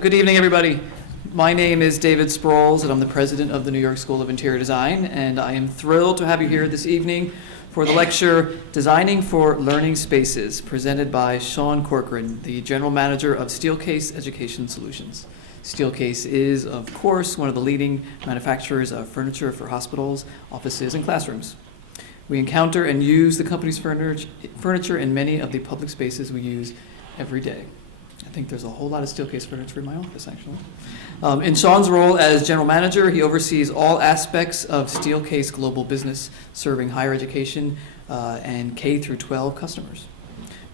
Good evening, everybody. My name is David Sproles, and I'm the president of the New York School of Interior Design, and I am thrilled to have you here this evening for the lecture, Designing for Learning Spaces, presented by Sean Corcorran, the general manager of Steelcase Education Solutions. Steelcase is, of course, one of the leading manufacturers of furniture for hospitals, offices, and classrooms. We encounter and use the company's furniture in many of the public spaces we use every day. I think there's a whole lot of Steelcase furniture in my office, actually. In Sean's role as general manager, he oversees all aspects of Steelcase global business, serving higher education and K through 12 customers.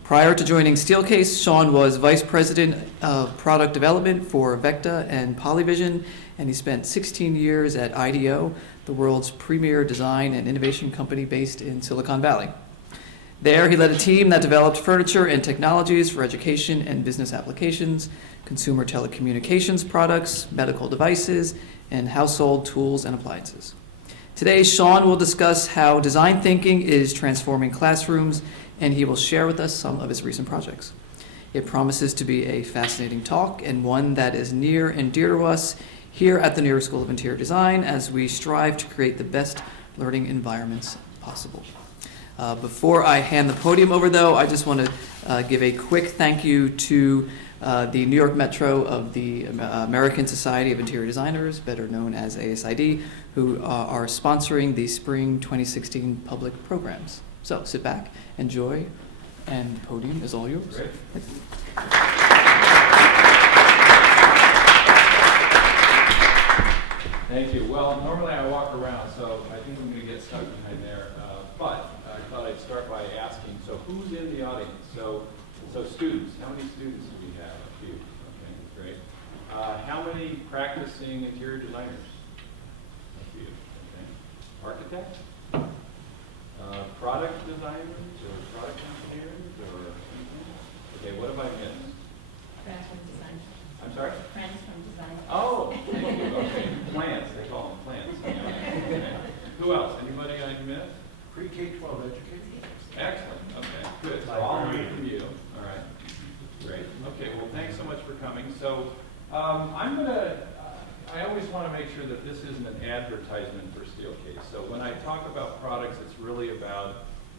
Prior to joining Steelcase, Sean was vice president of product development for Vecta and Polyvision, and he spent 16 years at IDEO, the world's premier design and innovation company based in Silicon Valley. There, he led a team that developed furniture and technologies for education and business applications, consumer telecommunications products, medical devices, and household tools and appliances. Today, Sean will discuss how design thinking is transforming classrooms, and he will share with us some of his recent projects. It promises to be a fascinating talk and one that is near and dear to us here at the New York School of Interior Design as we strive to create the best learning environments possible. Before I hand the podium over, though, I just want to give a quick thank you to the New York Metro of the American Society of Interior Designers, better known as ASID, who are sponsoring the Spring 2016 public programs. So sit back, enjoy, and the podium is all yours. Great. Thank you. Well, normally I walk around, so I think I'm going to get stuck behind there. But I thought I'd start by asking, so who's in the audience? So students, how many students do we have? A few. Okay, great. How many practicing interior designers? A few. Okay. Architects? Product designers or product engineers or anything? Okay, what have I missed? Friends from design. I'm sorry? Friends from design. Oh, thank you. Okay, plants. They call them plants. Okay. Who else? Anybody I missed? Pre-K-12 education. Excellent. Okay, good. So I'll learn from you. All right. Great. Okay. Well, thanks so much for coming. So I always want to make sure that this isn't an advertisement for Steelcase. So when I talk about products, it's really about,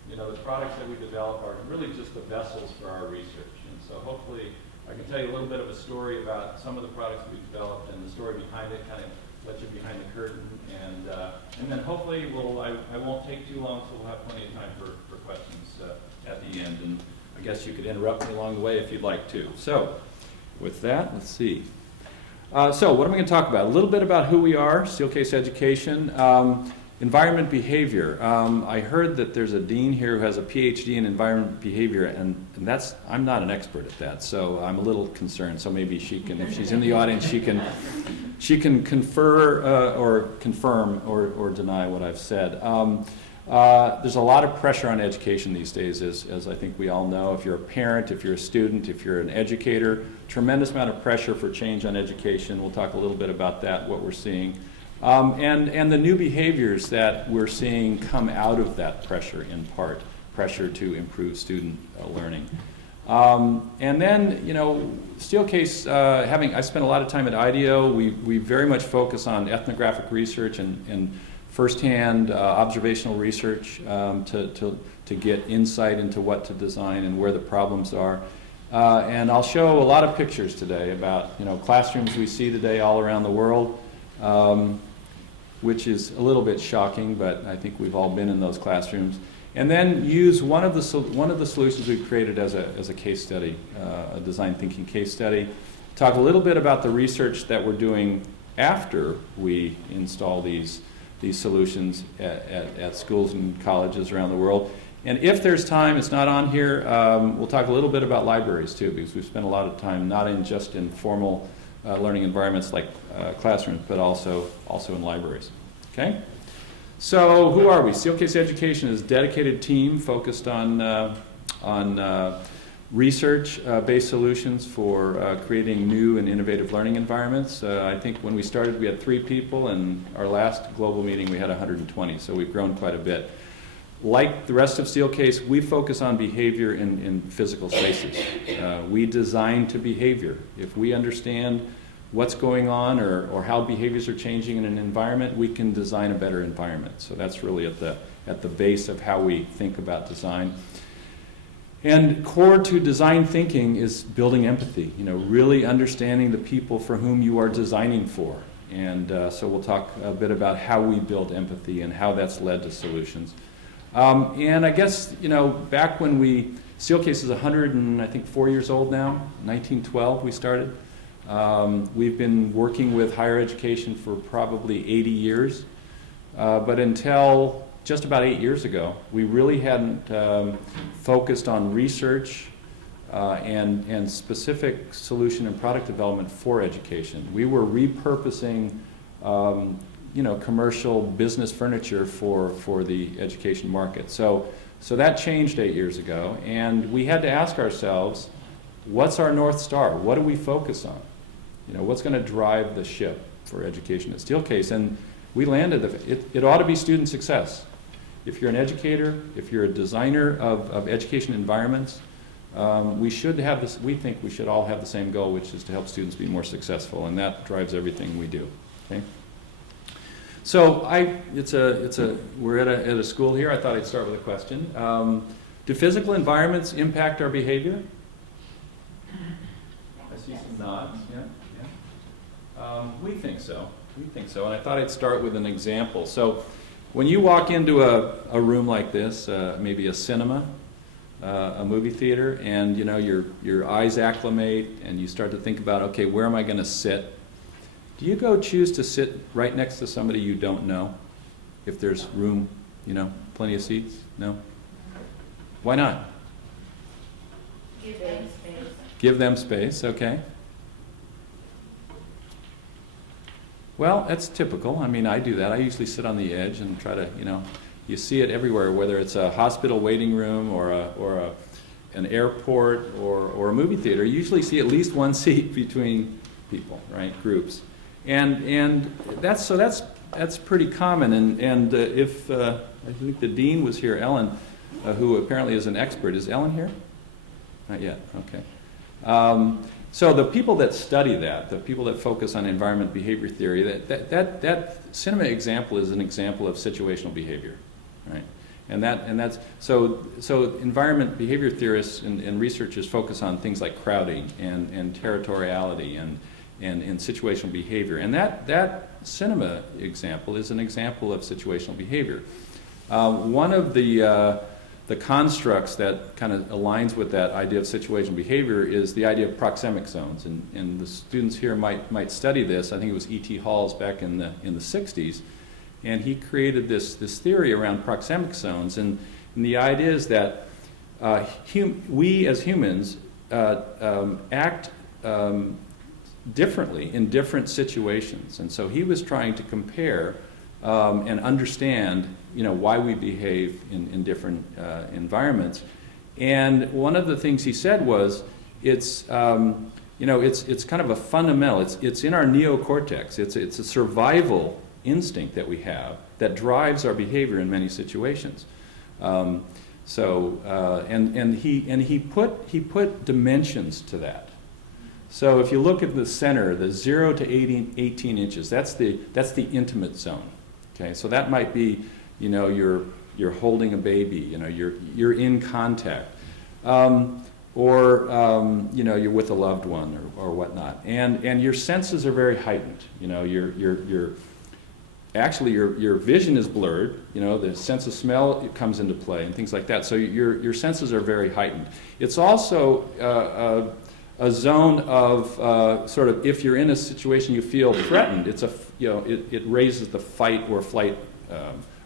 the products that we develop are really just the vessels for our research. And so hopefully I can tell you a little bit of a story about some of the products we've developed and the story behind it, kind of let you behind the curtain, and then hopefully I won't take too long, so we'll have plenty of time for questions at the end. And I guess you could interrupt me along the way if you'd like to. So with that, let's see. So what am I going to talk about? A little bit about who we are, Steelcase Education, environment behavior. I heard that there's a dean here who has a PhD in environment behavior, and I'm not an expert at that, so I'm a little concerned. So maybe she can, if she's in the audience, she can confer or confirm or deny what I've said. There's a lot of pressure on education these days, as I think we all know. If you're a parent, if you're a student, if you're an educator, tremendous amount of pressure for change on education. We'll talk a little bit about that, what we're seeing. And the new behaviors that we're seeing come out of that pressure, in part, pressure to improve student learning. And then, Steelcase, I spent a lot of time at IDEO. We very much focus on ethnographic research and firsthand observational research to get insight into what to design and where the problems are. And I'll show a lot of pictures today about classrooms we see today all around the world, which is a little bit shocking, but I think we've all been in those classrooms. And then use one of the solutions we've created as a case study, a design thinking case study. Talk a little bit about the research that we're doing after we install these solutions at schools and colleges around the world. And if there's time, it's not on here, we'll talk a little bit about libraries too, because we've spent a lot of time not just in formal learning environments like classrooms, but also in libraries. Okay? So who are we? Steelcase Education is a dedicated team focused on research-based solutions for creating new and innovative learning environments. I think when we started we had 3 people, and our last global meeting we had 120, so we've grown quite a bit. like the rest of Steelcase, we focus on behavior in physical spaces. We design to behavior. If we understand what's going on or how behaviors are changing in an environment, we can design a better environment. So that's really at the base of how we think about design. And core to design thinking is building empathy, really understanding the people for whom you are designing for. And so we'll talk a bit about how we build empathy and how that's led to solutions. And I guess, back when Steelcase is 104 years old now, 1912 we started. We've been working with higher education for probably 80 years, but until just about 8 years ago, we really hadn't focused on research and specific solution and product development for education. We were repurposing commercial business furniture for the education market. So that changed 8 years ago, and we had to ask ourselves, what's our North Star? What do we focus on? What's going to drive the ship for education at Steelcase? And we landed, it ought to be student success. If you're an educator, if you're a designer of education environments, we think we should all have the same goal, which is to help students be more successful, and that drives everything we do. Okay? So we're at a school here. I thought I'd start with a question. Do physical environments impact our behavior? I see some nods. Yeah. We think so. And I thought I'd start with an example. So when you walk into a room like this, maybe a cinema, a movie theater, and your eyes acclimate and you start to think about, okay, where am I going to sit? Do you go choose to sit right next to somebody you don't know if there's room, plenty of seats? No? Why not? Give them space. Give them space, okay. Well, that's typical. I mean, I do that. I usually sit on the edge and try to, you see it everywhere, whether it's a hospital waiting room or an airport or a movie theater. You usually see at least one seat between people, right? Groups, and that's pretty common. And if I think the dean was here, Ellen, who apparently is an expert. Is Ellen here? Not yet. Okay. So the people that study that, the people that focus on environment behavior theory, that cinema example is an example of situational behavior, right? And that's so environment behavior theorists and researchers focus on things like crowding and territoriality and situational behavior. And that cinema example is an example of situational behavior. One of the constructs that kind of aligns with that idea of situational behavior is the idea of proxemic zones, and the students here might study this. I think it was E.T. Halls back in the 60s, and he created this theory around proxemic zones, and the idea is that we as humans act differently in different situations, and so he was trying to compare and understand why we behave in different environments. And one of the things he said was, it's kind of a fundamental, it's in our neocortex, it's a survival instinct that we have that drives our behavior in many situations. And he put dimensions to that. So if you look at the center, the 0 to 18 inches, that's the intimate zone. Okay, so that might be, you're holding a baby, you're in contact, or you're with a loved one or whatnot, and your senses are very heightened. Your vision is blurred. The sense of smell comes into play and things like that. So your senses are very heightened. It's also a zone of sort of, if you're in a situation you feel threatened, it raises the fight or flight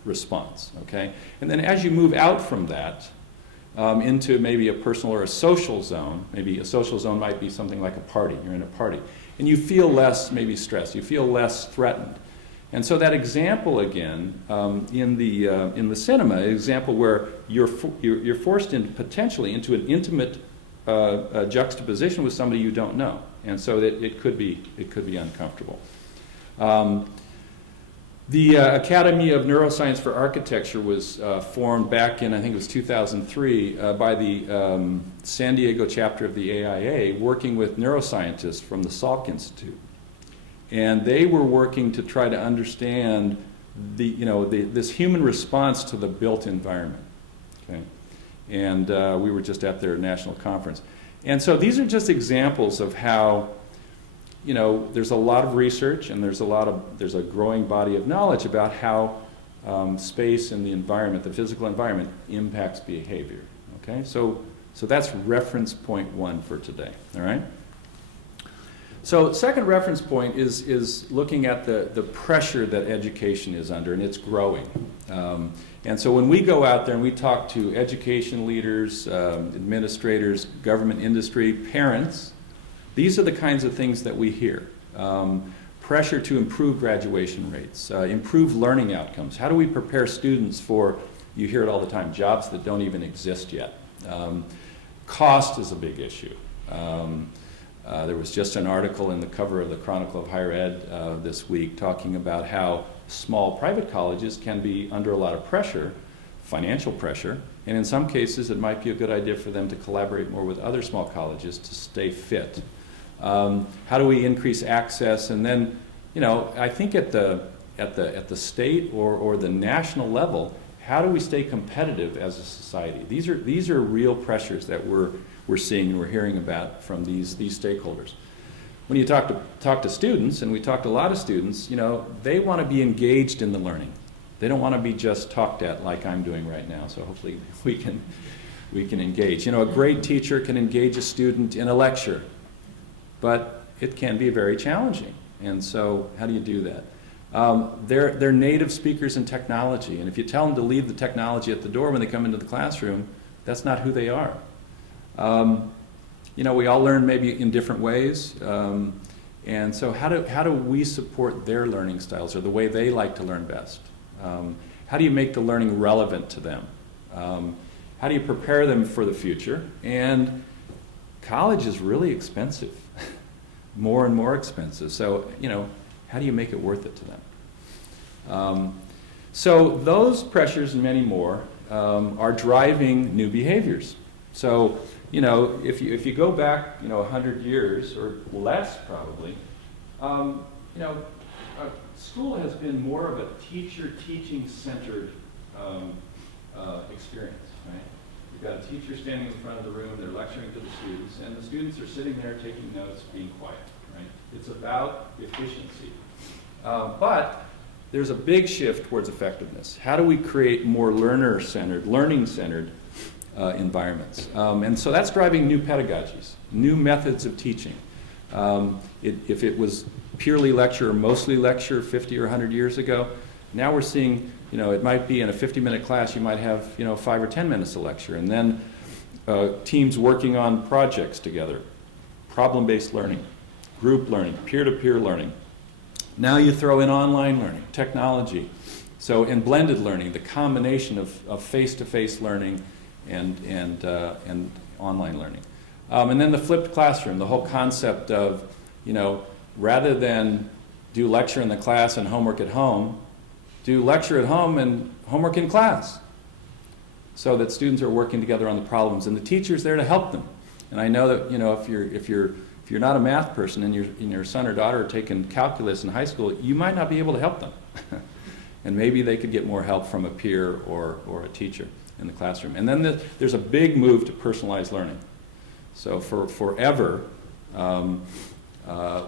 response. Okay, and then as you move out from that into maybe a personal or a social zone, maybe a social zone might be something like a party. You're in a party, and you feel less maybe stressed. You feel less threatened. And so that example again in the cinema example where you're forced potentially into an intimate juxtaposition with somebody you don't know, and so that it could be uncomfortable. The Academy of Neuroscience for Architecture was formed back in, I think it was 2003, by the San Diego chapter of the AIA, working with neuroscientists from the Salk Institute. And they were working to try to understand this human response to the built environment. Okay? And we were just at their national conference. And so these are just examples of how there's a lot of research and there's a growing body of knowledge about how space and the environment, the physical environment, impacts behavior. Okay, so that's reference point 1 for today. All right. So second reference point is looking at the pressure that education is under, and it's growing. And so when we go out there and we talk to education leaders, administrators, government, industry, parents, these are the kinds of things that we hear. Pressure to improve graduation rates, improve learning outcomes. How do we prepare students for, you hear it all the time, jobs that don't even exist yet? Cost is a big issue. There was just an article in the cover of the Chronicle of Higher Ed this week talking about how small private colleges can be under a lot of pressure, financial pressure, and in some cases it might be a good idea for them to collaborate more with other small colleges to stay fit. How do we increase access? And then, I think at the state or the national level, how do we stay competitive as a society? These are real pressures that we're seeing and we're hearing about from these stakeholders. When you talk to students, and we talk to a lot of students, they want to be engaged in the learning. They don't want to be just talked at like I'm doing right now. So hopefully we can engage. A great teacher can engage a student in a lecture, but it can be very challenging. And so how do you do that? They're native speakers in technology, and if you tell them to leave the technology at the door when they come into the classroom, that's not who they are. We all learn maybe in different ways, and so how do we support their learning styles or the way they like to learn best? How do you make the learning relevant to them? How do you prepare them for the future? And college is really expensive, more and more expensive. So, how do you make it worth it to them? So those pressures and many more are driving new behaviors. So, if you go back, 100 years or less probably, school has been more of a teacher-teaching-centered experience, right? You've got a teacher standing in front of the room, they're lecturing to the students, and the students are sitting there taking notes, being quiet, right? It's about efficiency. But there's a big shift towards effectiveness. How do we create more learner-centered, learning-centered environments? And so that's driving new pedagogies, new methods of teaching. If it was purely lecture or mostly lecture 50 or 100 years ago, now we're seeing, it might be in a 50-minute class, you might have, 5 or 10 minutes of lecture, and then teams working on projects together, problem-based learning, group learning, peer-to-peer learning. Now you throw in online learning, technology, and blended learning, the combination of face-to-face learning and online learning. And then the flipped classroom, the whole concept of, rather than do lecture in the class and homework at home, do lecture at home and homework in class, so that students are working together on the problems and the teacher's there to help them. And I know that if you're not a math person and your son or daughter are taking calculus in high school, you might not be able to help them. And maybe they could get more help from a peer or a teacher in the classroom. And then there's a big move to personalized learning. So for forever,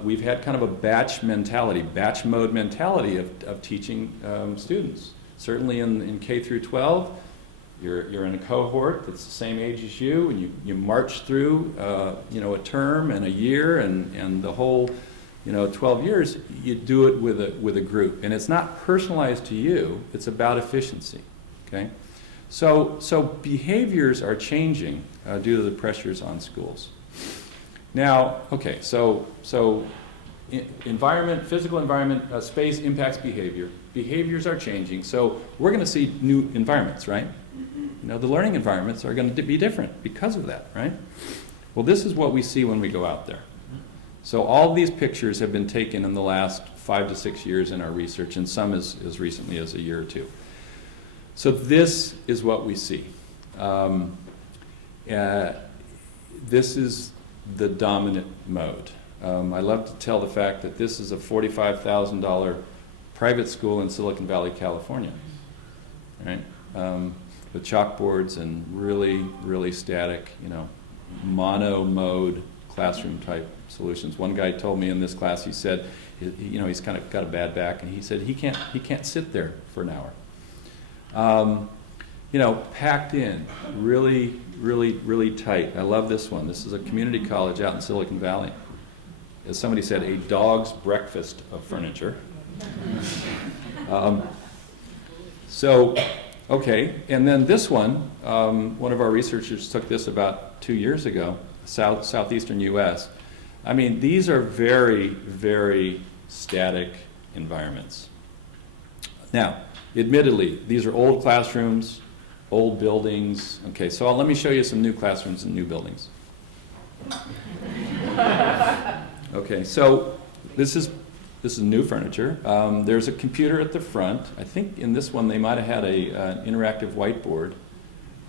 we've had kind of a batch mode mentality of teaching students. Certainly in K through 12, you're in a cohort that's the same age as you, and you march through a term and a year and the whole 12 years. You do it with a group, and it's not personalized to you. It's about efficiency. Okay, so behaviors are changing due to the pressures on schools. Now, okay, so environment, physical environment, space impacts behavior. Behaviors are changing, so we're going to see new environments, right? The learning environments are going to be different because of that, right? Well, this is what we see when we go out there. So all these pictures have been taken in the last 5 to 6 years in our research, and some as recently as a year or two. So this is what we see. This is the dominant mode. I love to tell the fact that this is a $45,000 private school in Silicon Valley, California, right? With chalkboards and really, really static, mono mode classroom type solutions. One guy told me in this class, he said, he's kind of got a bad back, and he said he can't sit there for an hour. Packed in, really, really, really tight. I love this one. This is a community college out in Silicon Valley. As somebody said, a dog's breakfast of furniture. Okay, and then this one, one of our researchers took this about 2 years ago, southeastern U.S. I mean, these are very, very static environments. Now, admittedly, these are old classrooms, old buildings. Okay, so let me show you some new classrooms and new buildings. Okay, so this is new furniture. There's a computer at the front. I think in this one they might have had an interactive whiteboard.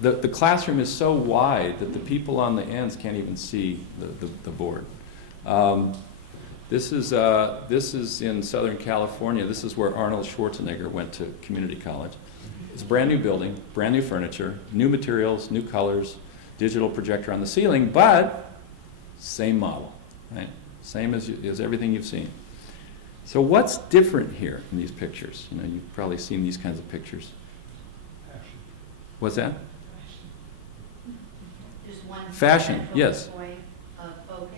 The classroom is so wide that the people on the ends can't even see the board. This is in Southern California. This is where Arnold Schwarzenegger went to community college. It's a brand new building, brand new furniture, new materials, new colors, digital projector on the ceiling, but same model, right? Same as everything you've seen. So what's different here in these pictures? You've probably seen these kinds of pictures. What's that? Just one Fashion, central yes. point of focus.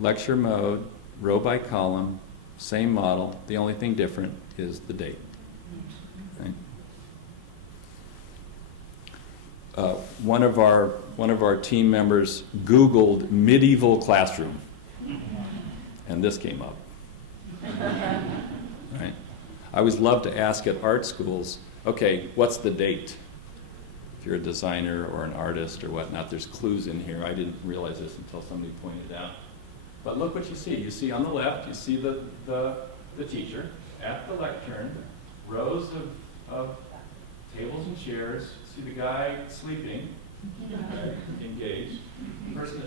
Lecture mode, row by column, same model. The only thing different is the date. Right? One of our team members Googled medieval classroom, and this came up. Right? I always love to ask at art schools, okay, what's the date? If you're a designer or an artist or whatnot, there's clues in here. I didn't realize this until somebody pointed it out. But look what you see. You see on the left, you see the teacher at the lectern, rows of tables and chairs. See the guy sleeping, engaged. Person,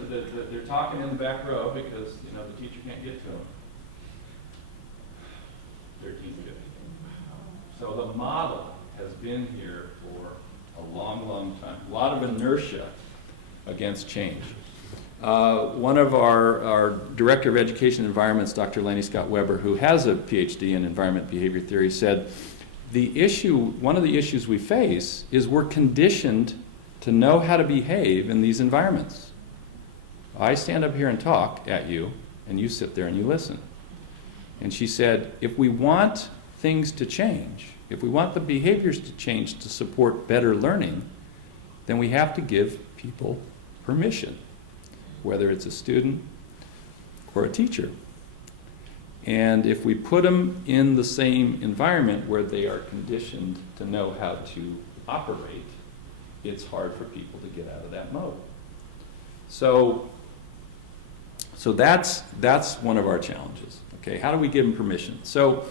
they're talking in the back row because the teacher can't get to them. 1350. So the model has been here for a long, long time. A lot of inertia against change. One of our Director of Education Environments, Dr. Laney Scott Weber, who has a PhD in environment behavior theory, said, one of the issues we face is we're conditioned to know how to behave in these environments. I stand up here and talk at you, and you sit there and you listen. And she said, if we want things to change, if we want the behaviors to change to support better learning, then we have to give people permission, whether it's a student or a teacher. And if we put them in the same environment where they are conditioned to know how to operate, it's hard for people to get out of that mode. So that's one of our challenges. Okay, how do we give them permission? So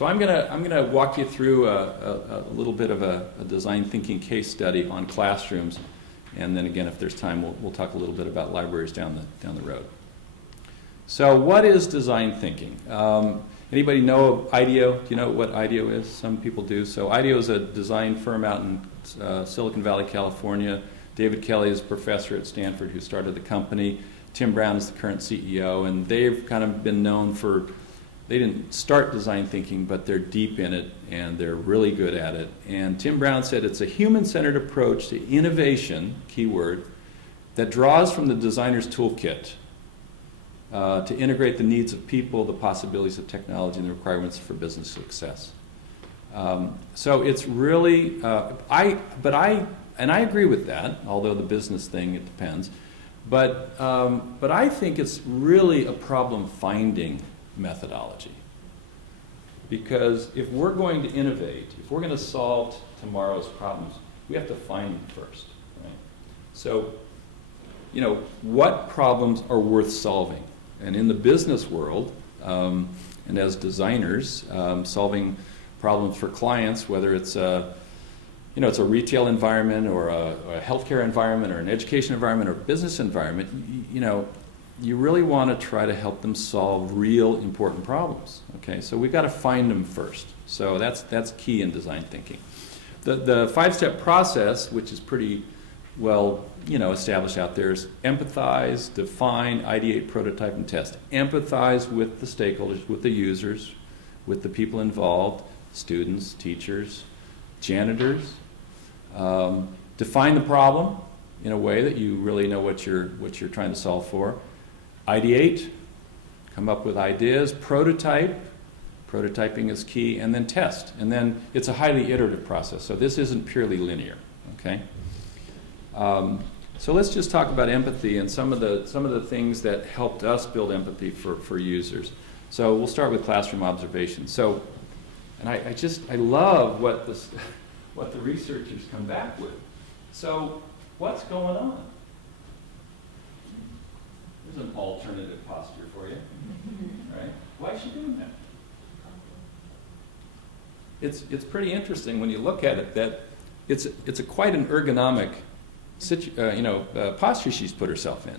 I'm gonna walk you through a little bit of a design thinking case study on classrooms, and then again, if there's time, we'll talk a little bit about libraries down the road. So what is design thinking? Anybody know of IDEO? Do you know what IDEO is? Some people do. So IDEO is a design firm out in Silicon Valley, California. David Kelly is a professor at Stanford who started the company. Tim Brown is the current CEO, and they've kind of been known for, they didn't start design thinking, but they're deep in it, and they're really good at it. And Tim Brown said it's a human-centered approach to innovation, keyword, that draws from the designer's toolkit to integrate the needs of people, the possibilities of technology, and the requirements for business success. So it's really, I agree with that, although the business thing, it depends. But I think it's really a problem-finding methodology. Because if we're going to innovate, if we're going to solve tomorrow's problems, we have to find them first. Right? So, you know, what problems are worth solving? And in the business world, and as designers, solving problems for clients, whether it's a, you know, it's a retail environment or a healthcare environment or an education environment or a business environment, you know, you really want to try to help them solve real important problems. Okay, so we've got to find them first. So that's key in design thinking. The 5-step process, which is pretty well, you know, established out there, is empathize, define, ideate, prototype, and test. Empathize with the stakeholders, with the users, with the people involved, students, teachers, janitors. Define the problem in a way that you really know what you're trying to solve for. Ideate, come up with ideas. Prototype, prototyping is key, and then test. And then it's a highly iterative process, so this isn't purely linear, okay? So let's just talk about empathy and some of the things that helped us build empathy for users. So we'll start with classroom observation. So, and I love what the researchers come back with. So what's going on? There's an alternative posture for you, right? Why is she doing that? It's pretty interesting when you look at it that it's quite an ergonomic posture she's put herself in.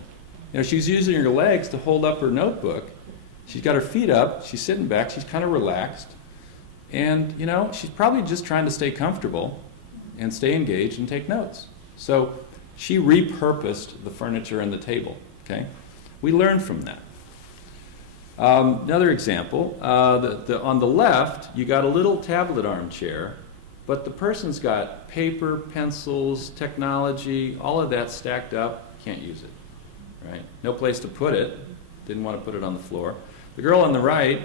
You know, she's using her legs to hold up her notebook. She's got her feet up. She's sitting back. She's kind of relaxed, and you know, she's probably just trying to stay comfortable and stay engaged and take notes. So she repurposed the furniture and the table. Okay, we learned from that. Another example, on the left, you got a little tablet armchair, but the person's got paper, pencils, technology, all of that stacked up, can't use it, right? No place to put it, didn't want to put it on the floor. The girl on the right,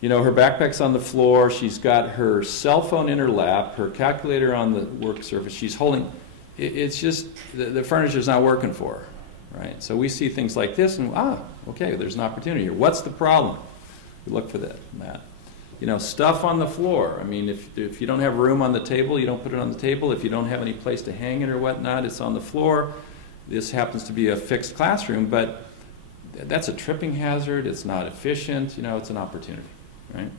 you know, her backpack's on the floor, she's got her cell phone in her lap, her calculator on the work surface, she's holding, it's just, the furniture's not working for her. Right? So we see things like this and, okay, there's an opportunity here. What's the problem? We look for that. You know, stuff on the floor. I mean, if you don't have room on the table, you don't put it on the table. If you don't have any place to hang it or whatnot, it's on the floor. This happens to be a fixed classroom, but that's a tripping hazard. It's not efficient. You know, it's an opportunity, right?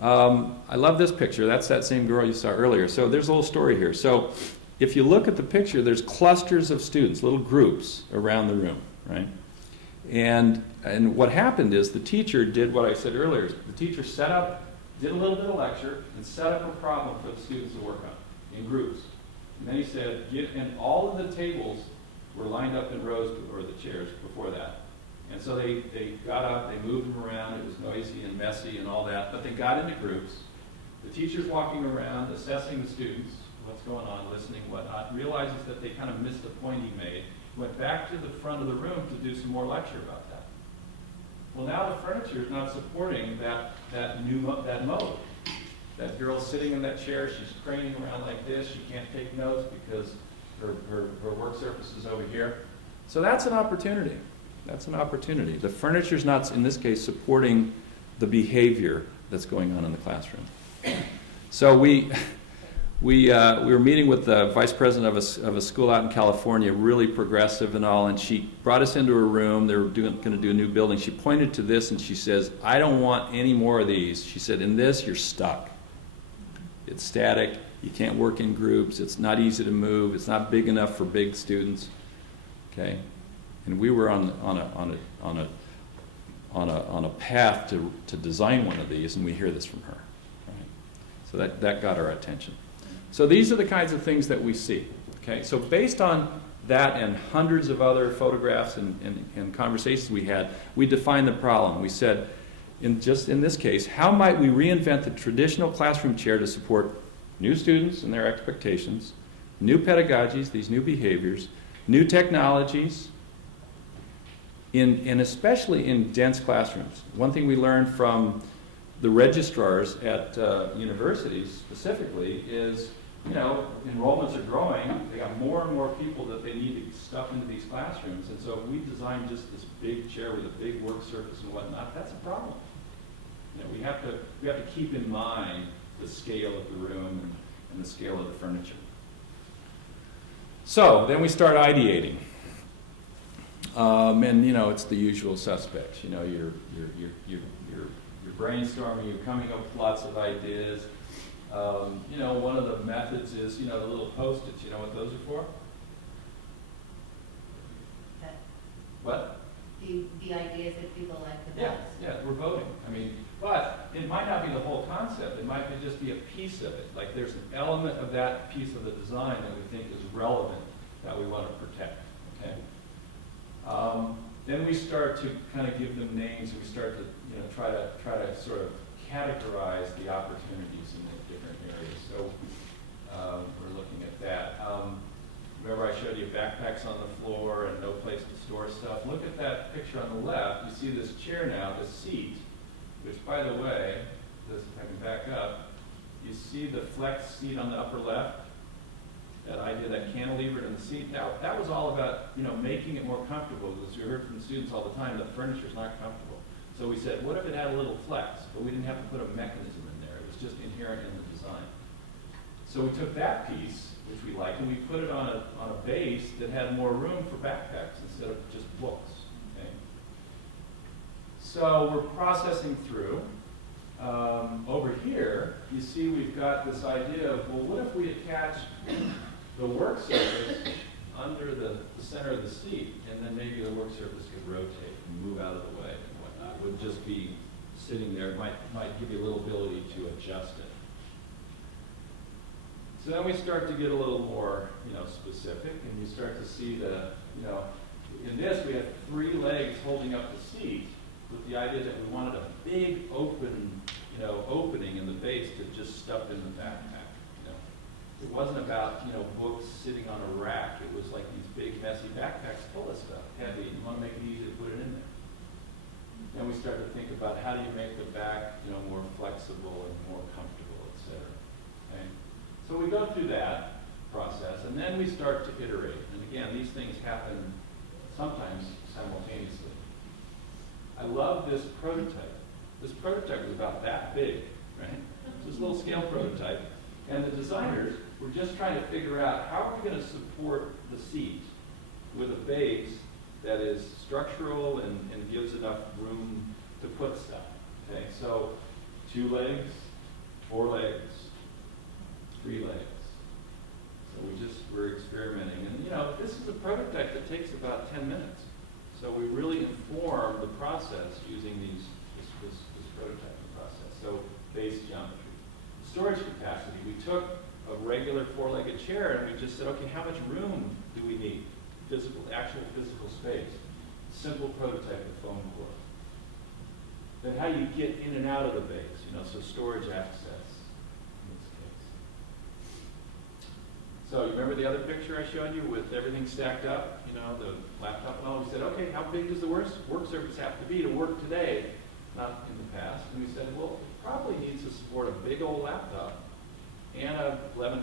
I love this picture. That's that same girl you saw earlier. So there's a little story here. So if you look at the picture, there's clusters of students, little groups around the room, right? And what happened is the teacher did what I said earlier. The teacher did a little bit of lecture, and set up a problem for the students to work on in groups. And then he said, and all of the tables were lined up in rows, or the chairs before that. And so they got up, they moved them around, it was noisy and messy and all that, but they got into groups. The teacher's walking around, assessing the students, what's going on, listening, whatnot, realizes that they kind of missed the point he made, went back to the front of the room to do some more lecture about that. Well, now the furniture is not supporting that mode. That girl's sitting in that chair, she's craning around like this, she can't take notes because her work surface is over here. So that's an opportunity. That's an opportunity. The furniture's not, in this case, supporting the behavior that's going on in the classroom. So we were meeting with the vice president of a school out in California, really progressive and all, and she brought us into her room. They were going to do a new building. She pointed to this and she says, I don't want any more of these. She said, in this, you're stuck. It's static. You can't work in groups. It's not easy to move. It's not big enough for big students. Okay, and we were on a path to design one of these, and we hear this from her. Right? So that got our attention. So these are the kinds of things that we see. Okay, so based on that and hundreds of other photographs and conversations we had, we defined the problem. We said, in this case, how might we reinvent the traditional classroom chair to support new students and their expectations, new pedagogies, these new behaviors, new technologies, and especially in dense classrooms. One thing we learned from the registrars at universities specifically is, you know, enrollments are growing. They got more and more people that they need to stuff into these classrooms. And so if we design just this big chair with a big work surface and whatnot, that's a problem. You know, we have to keep in mind the scale of the room and the scale of the furniture. So then we start ideating. And you know, it's the usual suspects. You know, you're brainstorming, you're coming up with lots of ideas. You know, one of the methods is, you know, the little Post-its. You know what those are for? That- What? The ideas that people like the Yeah, best. yeah, we're voting. I mean, but it might not be the whole concept. It might just be a piece of it. Like there's an element of that piece of the design that we think is relevant that we want to protect. Okay. Then we start to kind of give them names, and we start to, you know, try to sort of categorize the opportunities in the different areas. So we're looking at that. Remember I showed you backpacks on the floor and no place to store stuff? Look at that picture on the left. You see this chair now, this seat, which by the way, this, if I can back up, you see the flex seat on the upper left? That idea, that cantilevered in the seat. Now, that was all about, you know, making it more comfortable, because we heard from the students all the time that furniture's not comfortable. So we said, what if it had a little flex? But we didn't have to put a mechanism in there. It was just inherent in the design. So we took that piece, which we liked, and we put it on a base that had more room for backpacks instead of just books. Okay? So we're processing through. Over here, you see we've got this idea of, well, what if we attach the work surface under the center of the seat, and then maybe the work surface could rotate and move out of the way and whatnot. It would just be sitting there. It might give you a little ability to adjust it. So then we start to get a little more, you know, specific, and you start to see the, you know, in this we have 3 legs holding up the seat with the idea that we wanted a big open, you know, opening in the base to just stuff in the backpack. You know, it wasn't about, you know, books sitting on a rack. It was like these big messy backpacks full of stuff, heavy. You want to make it easy to put it in there. Then we start to think about how do you make the back, you know, more flexible and more comfortable, et cetera. Okay? So we go through that process, and then we start to iterate. And again, these things happen sometimes simultaneously. I love this prototype. This prototype was about that big, right? This little scale prototype. And the designers were just trying to figure out how are we going to support the seat with a base that is structural and gives enough room to put stuff. Okay, so 2 legs, 4 legs, 3 legs. So we're experimenting. And you know, this is a prototype that takes about 10 minutes. So we really inform the process using this prototyping process. So base geometry. Storage capacity. We took a regular 4-legged chair and we just said, okay, how much room do we need? Actual physical space. Simple prototype of foam core. Then how you get in and out of the base, you know, so storage access in this case. So you remember the other picture I showed you with everything stacked up, you know, the laptop and all? We said, okay, how big does the work surface have to be to work today, not in the past? And we said, well, it probably needs to support a big old laptop and a 11.5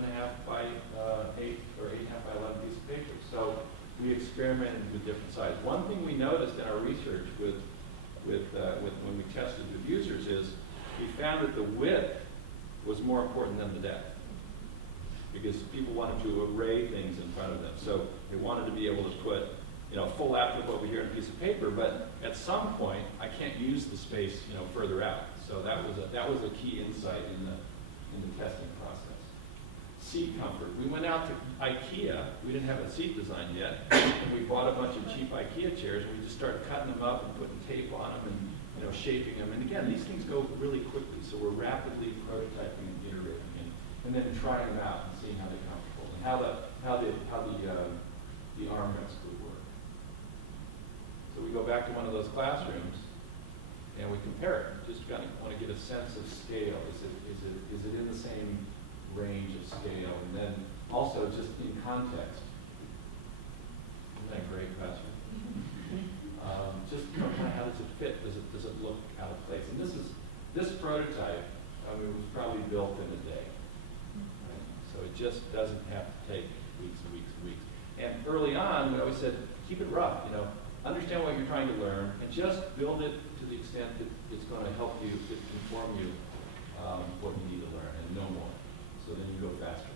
by 8 or 8.5 by 11 piece of paper. So we experimented with different sizes. One thing we noticed in our research with when we tested with users is we found that the width was more important than the depth, because people wanted to array things in front of them. So they wanted to be able to put, you know, a full laptop over here on a piece of paper, but at some point I can't use the space, you know, further out. So that was a key insight in the testing process. Seat comfort. We went out to IKEA. We didn't have a seat design yet. And we bought a bunch of cheap IKEA chairs, and we just started cutting them up and putting tape on them and, you know, shaping them. And again, these things go really quickly, so we're rapidly prototyping and iterating and then trying them out and seeing how they're comfortable and how the armrests would work. So we go back to one of those classrooms and we compare it. Just kind of want to get a sense of scale. Is it in the same range of scale? And then also just in context. Isn't that great, Pastor? Just, you know, kind of how does it fit? Does it look out of place? And this prototype, I mean, was probably built in a day. Right? So it just doesn't have to take weeks and weeks and weeks. And early on, we always said, keep it rough. You know, understand what you're trying to learn, and just build it to the extent that it's going to help you, inform you what you need to learn, and no more. So then you go faster.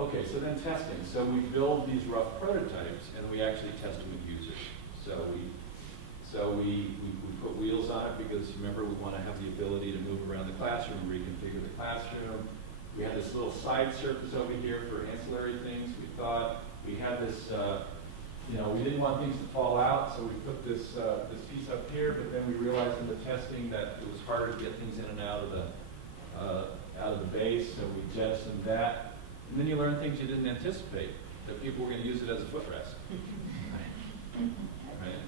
Okay, so then testing. So we build these rough prototypes and we actually test them with users. So we put wheels on it because remember we want to have the ability to move around the classroom, reconfigure the classroom. We had this little side surface over here for ancillary things. We thought we had this, we didn't want things to fall out, so we put this piece up here. But then we realized in the testing that it was harder to get things in and out of the base, so we jettisoned that. And then you learn things you didn't anticipate, that people were going to use it as a footrest. Right?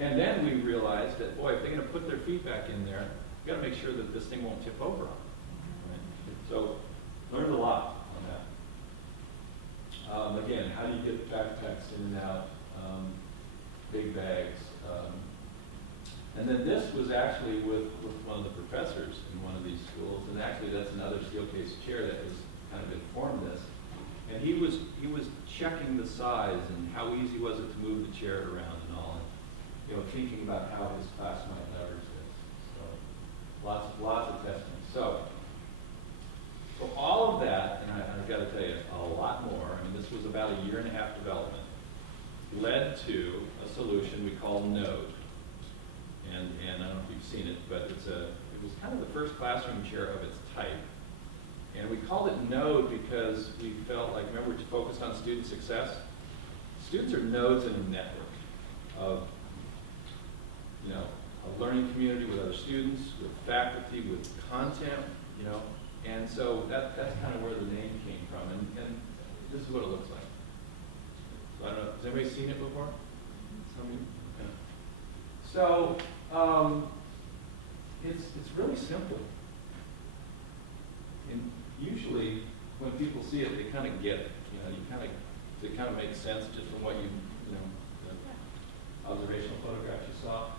And then we realized that, boy, if they're going to put their feet back in there, you've got to make sure that this thing won't tip over on them. Right? So learned a lot on that. Again, how do you get backpacks in and out, big bags. And then this was actually with one of the professors in one of these schools, and actually that's another Steelcase chair that was kind of informed this. And he was checking the size and how easy was it to move the chair around and all, and thinking about how his class might leverage this. So lots of testing. So all of that, and I've got to tell you a lot more. I mean, this was about a 1.5 year development, led to a solution we call Node. And I don't know if you've seen it, but it was kind of the first classroom chair of its type. And we called it Node because we felt like, remember, we focused on student success. Students are nodes in a network of, a learning community with other students, with faculty, with content, and so that's kind of where the name came from. And this is what it looks like. So I don't know, has anybody seen it before? Some of you? Okay. So it's really simple. And usually, when people see it, they kind of get it. It kind of makes sense just from what the observational photographs you saw.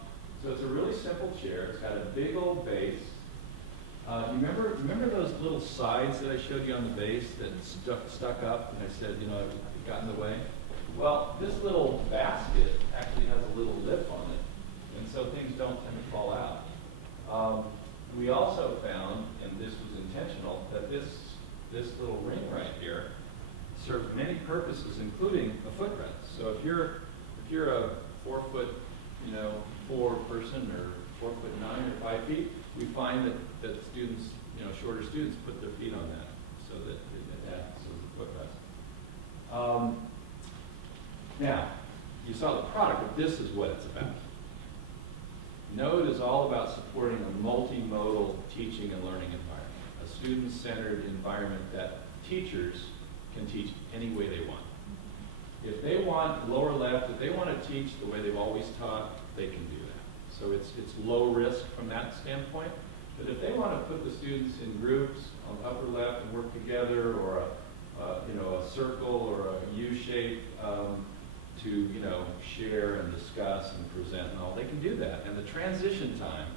So it's a really simple chair. It's got a big old base. You remember those little sides that I showed you on the base that stuck up, and I said, it got in the way? Well, this little basket actually has a little lip on it, and so things don't tend to fall out. We also found, and this was intentional, that this little ring right here served many purposes, including a footrest. So if you're a 4 foot, 4 person, or 4'9" or 5 feet, we find that students, shorter students, put their feet on that, so that it acts as a footrest. Now, you saw the product, but this is what it's about. Node is all about supporting a multimodal teaching and learning environment, a student-centered environment that teachers can teach any way they want. If they want, lower left, if they want to teach the way they've always taught, they can do that. So it's low risk from that standpoint. But if they want to put the students in groups on the upper left and work together, or a circle or a U shape, to share and discuss and present and all, they can do that. And the transition time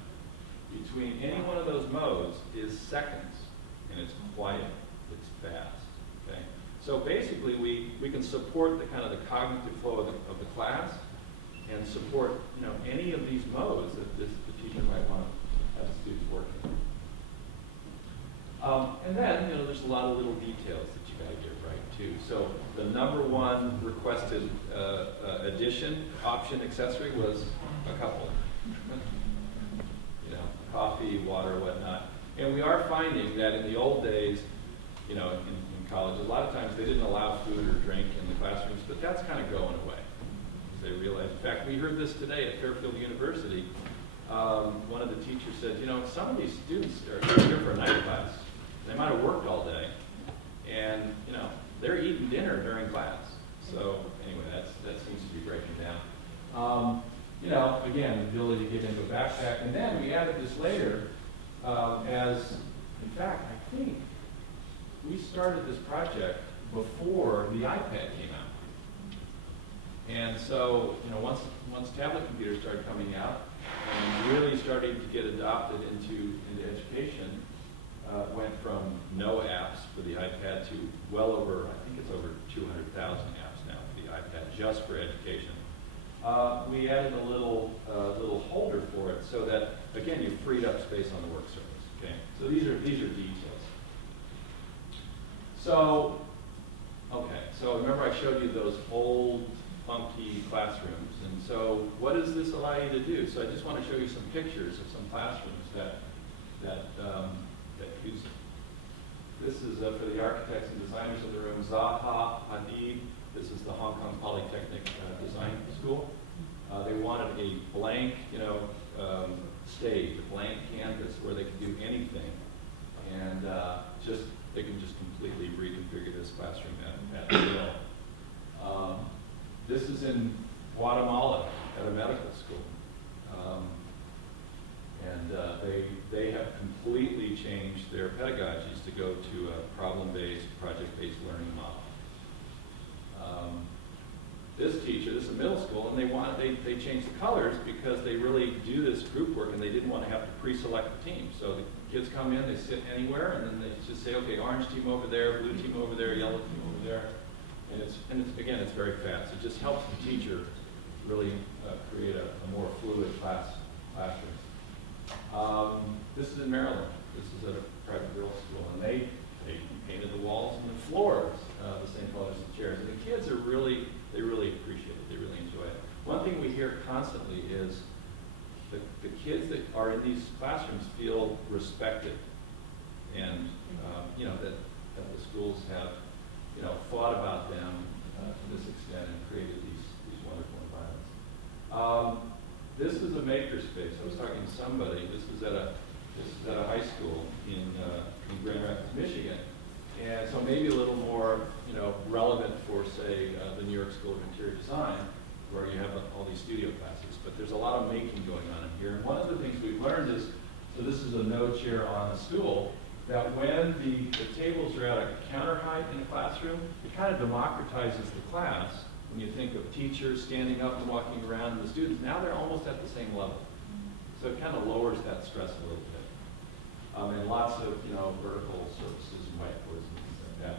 between any one of those modes is seconds, and it's quiet, it's fast. Okay, so basically we can support the kind of the cognitive flow of the class, and support any of these modes that the teacher might want to have the students working. And then there's a lot of little details that you got to get right too. So the #1 requested addition, option, accessory was a couple. Coffee, water, whatnot. And we are finding that in the old days, in college, a lot of times they didn't allow food or drink in the classrooms, but that's kind of going away. They realize. In fact, we heard this today at Fairfield University. One of the teachers said, some of these students are here for a night class. They might have worked all day, and they're eating dinner during class. So anyway, that seems to be breaking down. Again, the ability to get into a backpack, and then we added this later as, in fact, I think we started this project before the iPad came out. And so, once tablet computers started coming out and really starting to get adopted into education, went from no apps for the iPad to well over, I think it's over 200,000 apps now for the iPad just for education. We added a little holder for it so that, again, you freed up space on the work surface. Okay, so these are details. So So remember I showed you those old funky classrooms, and so what does this allow you to do? So I just want to show you some pictures of some classrooms that use it. This is for the architects and designers of the room, Zaha Hadid. This is the Hong Kong Polytechnic Design School. They wanted a blank, stage, a blank canvas where they could do anything, and they can just completely reconfigure this classroom at will. This is in Guatemala at a medical school. They have completely changed their pedagogies to go to a problem-based, project-based learning model. This teacher, this is a middle school, and they changed the colors because they really do this group work and they didn't want to have to pre-select the team. So the kids come in, they sit anywhere, and then they just say, okay, orange team over there, blue team over there, yellow team over there. And again, it's very fast. It just helps the teacher really create a more fluid classroom. This is in Maryland. This is at a private girls' school, and they painted the walls and the floors the same colors as the chairs. And the kids they really appreciate it. They really enjoy it. One thing we hear constantly is the kids that are in these classrooms feel respected, and that the schools have thought about them to this extent and created these wonderful environments. This is a makerspace. I was talking to somebody. This is at a high school in Grand Rapids, Michigan, and so maybe a little more relevant for, say, the New York School of Interior Design, where you have all these studio classes. But there's a lot of making going on in here. And one of the things we've learned is, so this is a no chair on the stool, that when the tables are at a counter height in a classroom, it kind of democratizes the class. When you think of teachers standing up and walking around, and the students, now they're almost at the same level. So it kind of lowers that stress a little bit. And lots of vertical surfaces and whiteboards and things like that.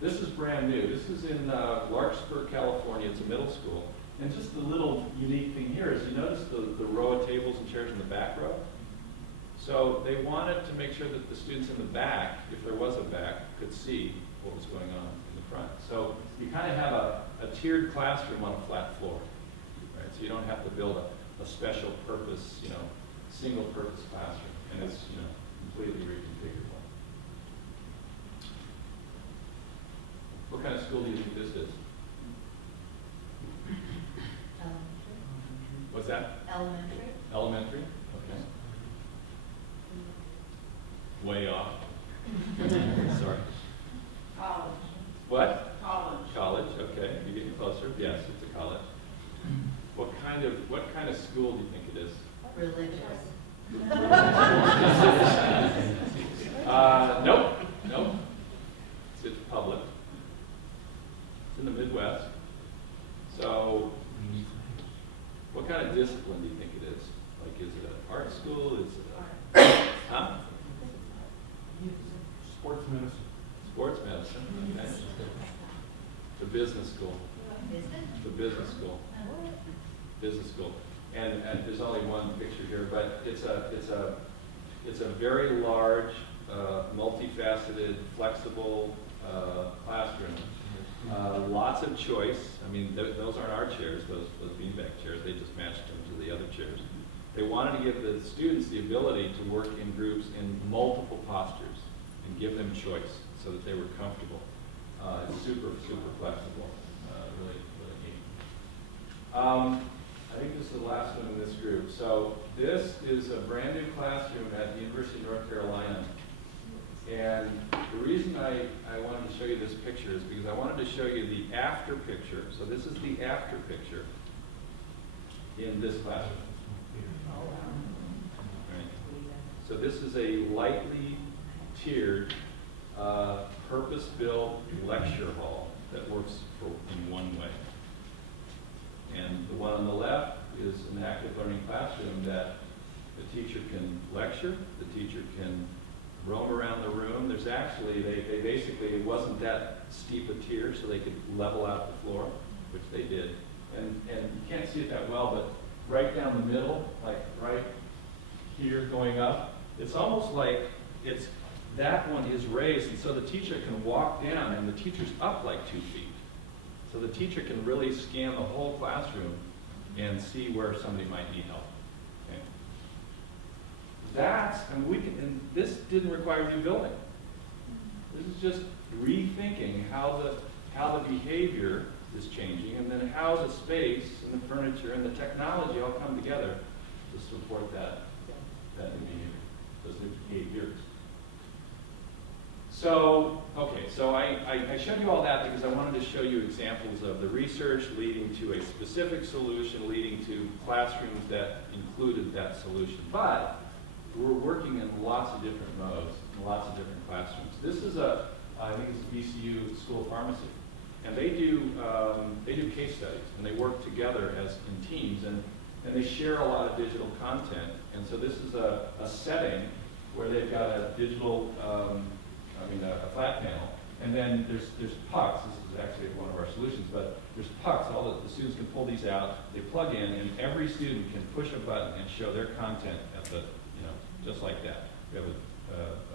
This is brand new. This is in Larkspur, California. It's a middle school. And just the little unique thing here is you notice the row of tables and chairs in the back row? So they wanted to make sure that the students in the back, if there was a back, could see what was going on in the front. So you kind of have a tiered classroom on a flat floor, right? So you don't have to build a special purpose, single purpose classroom, and it's completely reconfigurable. What kind of school do you think this is? Elementary. What's that? Elementary. Elementary? Okay. Way off. Sorry. College. What? College. College, okay. You're getting closer. Yes, it's a college. What kind of school do you think it is? Religious. Nope. It's public. It's in the Midwest. So, what kind of discipline do you think it is? Like, is it an art school? Is it huh? Sports medicine. Sports medicine. Okay. It's a business school. Business? It's a business school. Business school. And there's only one picture here, but it's a very large, multifaceted, flexible classroom. Lots of choice. I mean, those aren't our chairs, those beanbag chairs. They just matched them to the other chairs. They wanted to give the students the ability to work in groups in multiple postures and give them choice so that they were comfortable. It's super flexible. Really neat. I think this is the last one in this group. So this is a brand new classroom at the University of North Carolina. And the reason I wanted to show you this picture is because I wanted to show you the after picture. So this is the after picture in this classroom. Right. So this is a lightly tiered, purpose-built lecture hall that works in one way. And the one on the left is an active learning classroom that the teacher can lecture, the teacher can roam around the room. There's actually, they basically, it wasn't that steep a tier, so they could level out the floor, which they did. And you can't see it that well, but right down the middle, like right here going up, it's almost like that one is raised, and so the teacher can walk down, and the teacher's up like 2 feet. So the teacher can really scan the whole classroom and see where somebody might need help. Okay. And this didn't require new building. This is just rethinking how the behavior is changing, and then how the space and the furniture and the technology all come together to support that new behavior, those new behaviors. So, okay, so I showed you all that because I wanted to show you examples of the research leading to a specific solution, leading to classrooms that included that solution. But we're working in lots of different modes, in lots of different classrooms. This is I think it's a VCU School of Pharmacy. And they do case studies, and they work together in teams, and they share a lot of digital content. And so this is a setting where they've got a digital, a flat panel, and then there's pucks. This is actually one of our solutions, but there's pucks. All the students can pull these out, they plug in, and every student can push a button and show their content at the, just like that. We have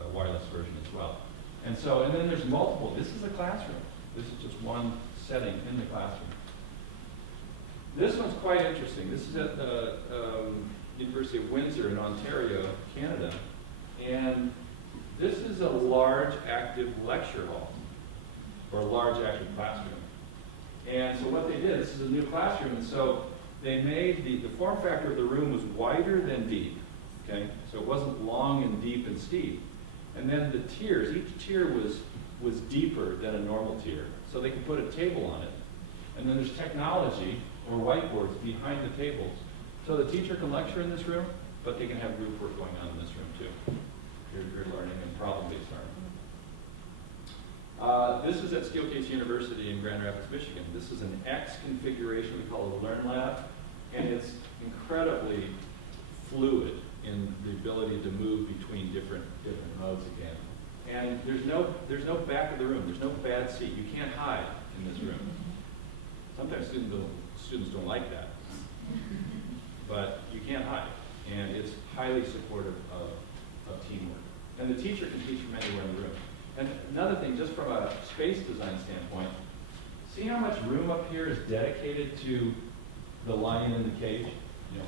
a wireless version as well. And then there's multiple. This is a classroom. This is just one setting in the classroom. This one's quite interesting. This is at the University of Windsor in Ontario, Canada. And this is a large active lecture hall, or a large active classroom. And so what they did, this is a new classroom, and so they made the form factor of the room was wider than deep. Okay? So it wasn't long and deep and steep. And then the tiers, each tier was deeper than a normal tier. So they could put a table on it. And then there's technology or whiteboards behind the tables. So the teacher can lecture in this room, but they can have group work going on in this room too. Peer learning and problem-based learning. This is at Steelcase University in Grand Rapids, Michigan. This is an X configuration we call a Learn Lab, and it's incredibly fluid in the ability to move between different modes again. And there's no back of the room. There's no bad seat. You can't hide in this room. Sometimes students don't like that, but you can't hide. And it's highly supportive of teamwork. And the teacher can teach from anywhere in the room. And another thing, just from a space design standpoint, see how much room up here is dedicated to the lion in the cage?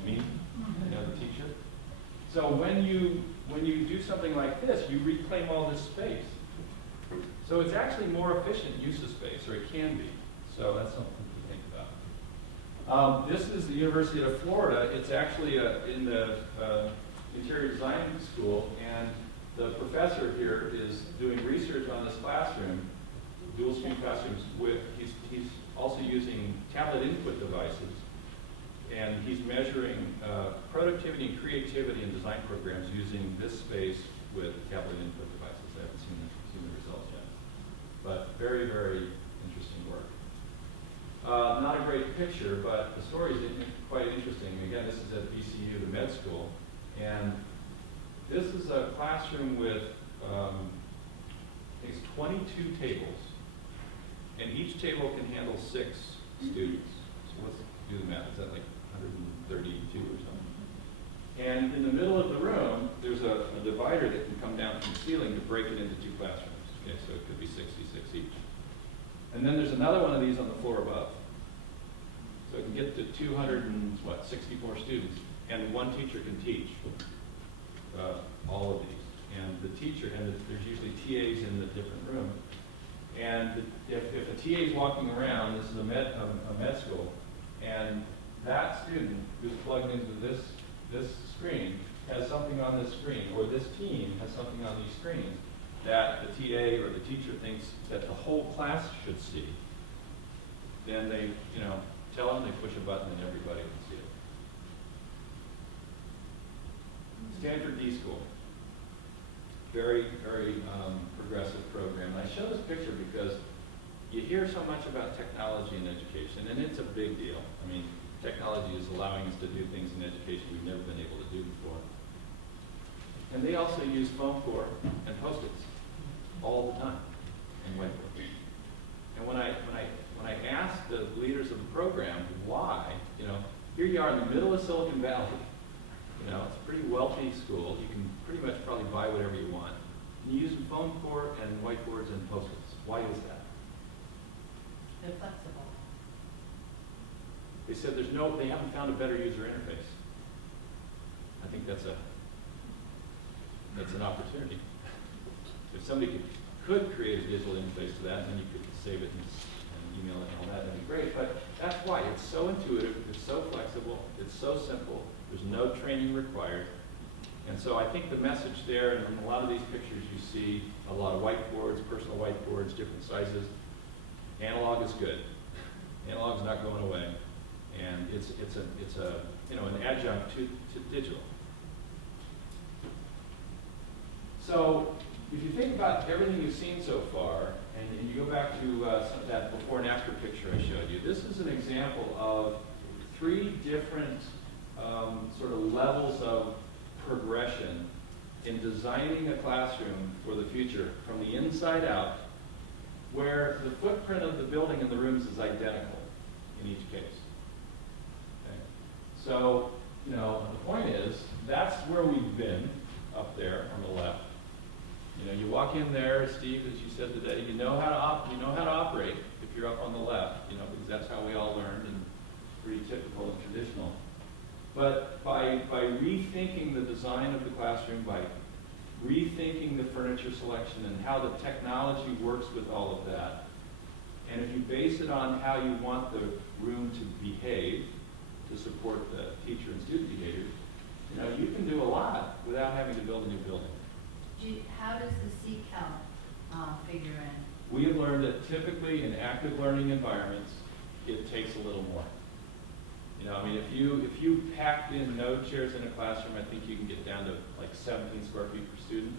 Me, the teacher. So when you do something like this, you reclaim all this space. So it's actually more efficient use of space, or it can be. So that's something to think about. This is the University of Florida. It's actually in the interior design school, and the professor here is doing research on this classroom, dual screen classrooms. He's also using tablet input devices. And he's measuring productivity and creativity in design programs using this space with tablet input devices. I haven't seen the results yet. But very, very interesting work. Not a great picture, but the story is quite interesting. Again, this is at VCU, the med school. And this is a classroom with, I think it's 22 tables. And each table can handle 6 students. So let's do the math. Is that like 132 or something? And in the middle of the room, there's a divider that can come down from the ceiling to break it into 2 classrooms. Okay, so it could be 66 each. And then there's another one of these on the floor above. So it can get to 264 students, and one teacher can teach all of these. And the teacher, and there's usually TAs in the different room. And if a TA is walking around, this is a med school, and that student who's plugged into this screen has something on this screen, or this team has something on these screens that the TA or the teacher thinks that the whole class should see. Then they, tell them, they push a button, and everybody can see it. Stanford D School. Very, very progressive program. And I show this picture because you hear so much about technology in education, and it's a big deal. I mean, technology is allowing us to do things in education we've never been able to do before. And they also use foam core and Post-its all the time and whiteboard. And when I asked the leaders of the program why, here you are in the middle of Silicon Valley. It's a pretty wealthy school. You can pretty much probably buy whatever you want. And you use foam core and whiteboards and Post-its. Why is that? They're flexible. They said they haven't found a better user interface. I think that's an opportunity. If somebody could create a digital interface to that, and then you could save it and email it and all that, that'd be great. But that's why it's so intuitive, it's so flexible, it's so simple. There's no training required. And so I think the message there, and in a lot of these pictures you see a lot of whiteboards, personal whiteboards, different sizes. Analog is good. Analog's not going away. And it's an adjunct to digital. So if you think about everything you've seen so far, and you go back to that before and after picture I showed you, this is an example of 3 different sort of levels of progression in designing a classroom for the future from the inside out, where the footprint of the building and the rooms is identical in each case. Okay. So, the point is, that's where we've been up there on the left. You walk in there, Steve, as you said today, you know how to operate if you're up on the left, because that's how we all learned, and pretty typical and traditional. But by rethinking the design of the classroom, by rethinking the furniture selection and how the technology works with all of that, and if you base it on how you want the room to behave to support the teacher and student behavior, you can do a lot without having to build a new building. How does the seat count figure in? We have learned that typically in active learning environments, it takes a little more. If you packed in no chairs in a classroom, I think you can get down to like 17 square feet per student.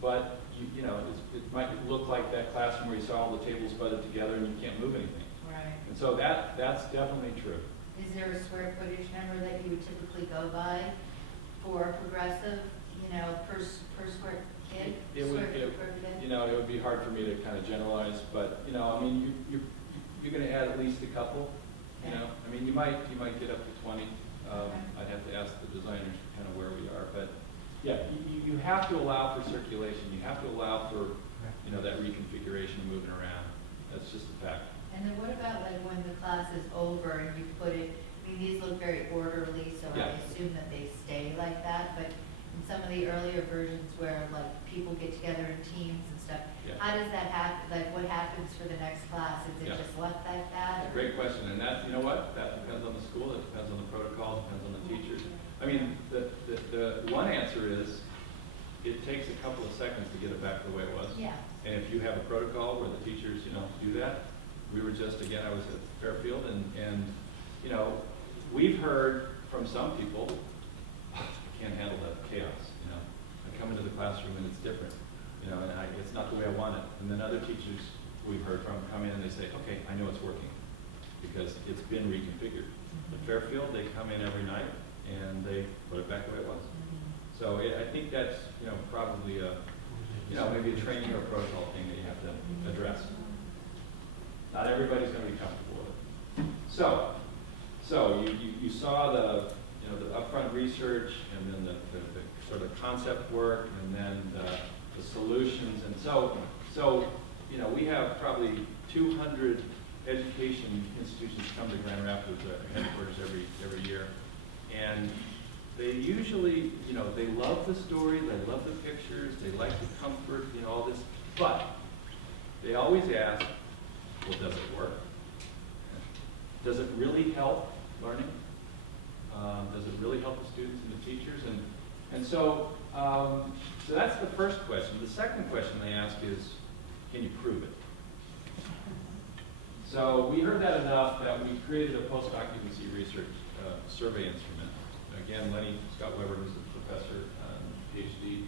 But it might look like that classroom where you saw all the tables butted together and you can't move anything. Right. And so that's definitely true. Is there a square footage number that you would typically go by for progressive, per square kid? It would be hard for me to kind of generalize, but you're going to add at least a couple. You might get up to 20. I'd have to ask the designers kind of where we are, but yeah, you have to allow for circulation. You have to allow for that reconfiguration and moving around. That's just a fact. And then what about like when the class is over and you put it? These look very orderly, so Yeah. I assume that they stay like that. But in some of the earlier versions where like people get together in teams and stuff, Yeah. how does that happen? Like what happens for the next class? Is it Yeah. just left like that? Or? Great question, and that depends on the school, it depends on the protocol, it depends on the teachers. The one answer is it takes a couple of seconds to get it back to the way it was. Yeah. And if you have a protocol where the teachers do that, I was at Fairfield, and we've heard from some people, I can't handle that chaos. I come into the classroom and it's different. And it's not the way I want it. And then other teachers we've heard from come in and they say, okay, I know it's working because it's been reconfigured. At Fairfield, they come in every night and they put it back the way it was. So I think that's probably maybe a training or a protocol thing that you have to address. Not everybody's going to be comfortable with it. So you saw the upfront research and then the sort of concept work and then the solutions, and so we have probably 200 education institutions come to Grand Rapids headquarters every year, and they usually they love the story, they love the pictures, they like the comfort, all this, but they always ask, well, does it work? Does it really help learning? Does it really help the students and the teachers? And so that's the first question. The second question they ask is, can you prove it? So we heard that enough that we created a post-occupancy research survey instrument. Again, Lenny Scott Weber, who's a professor, PhD,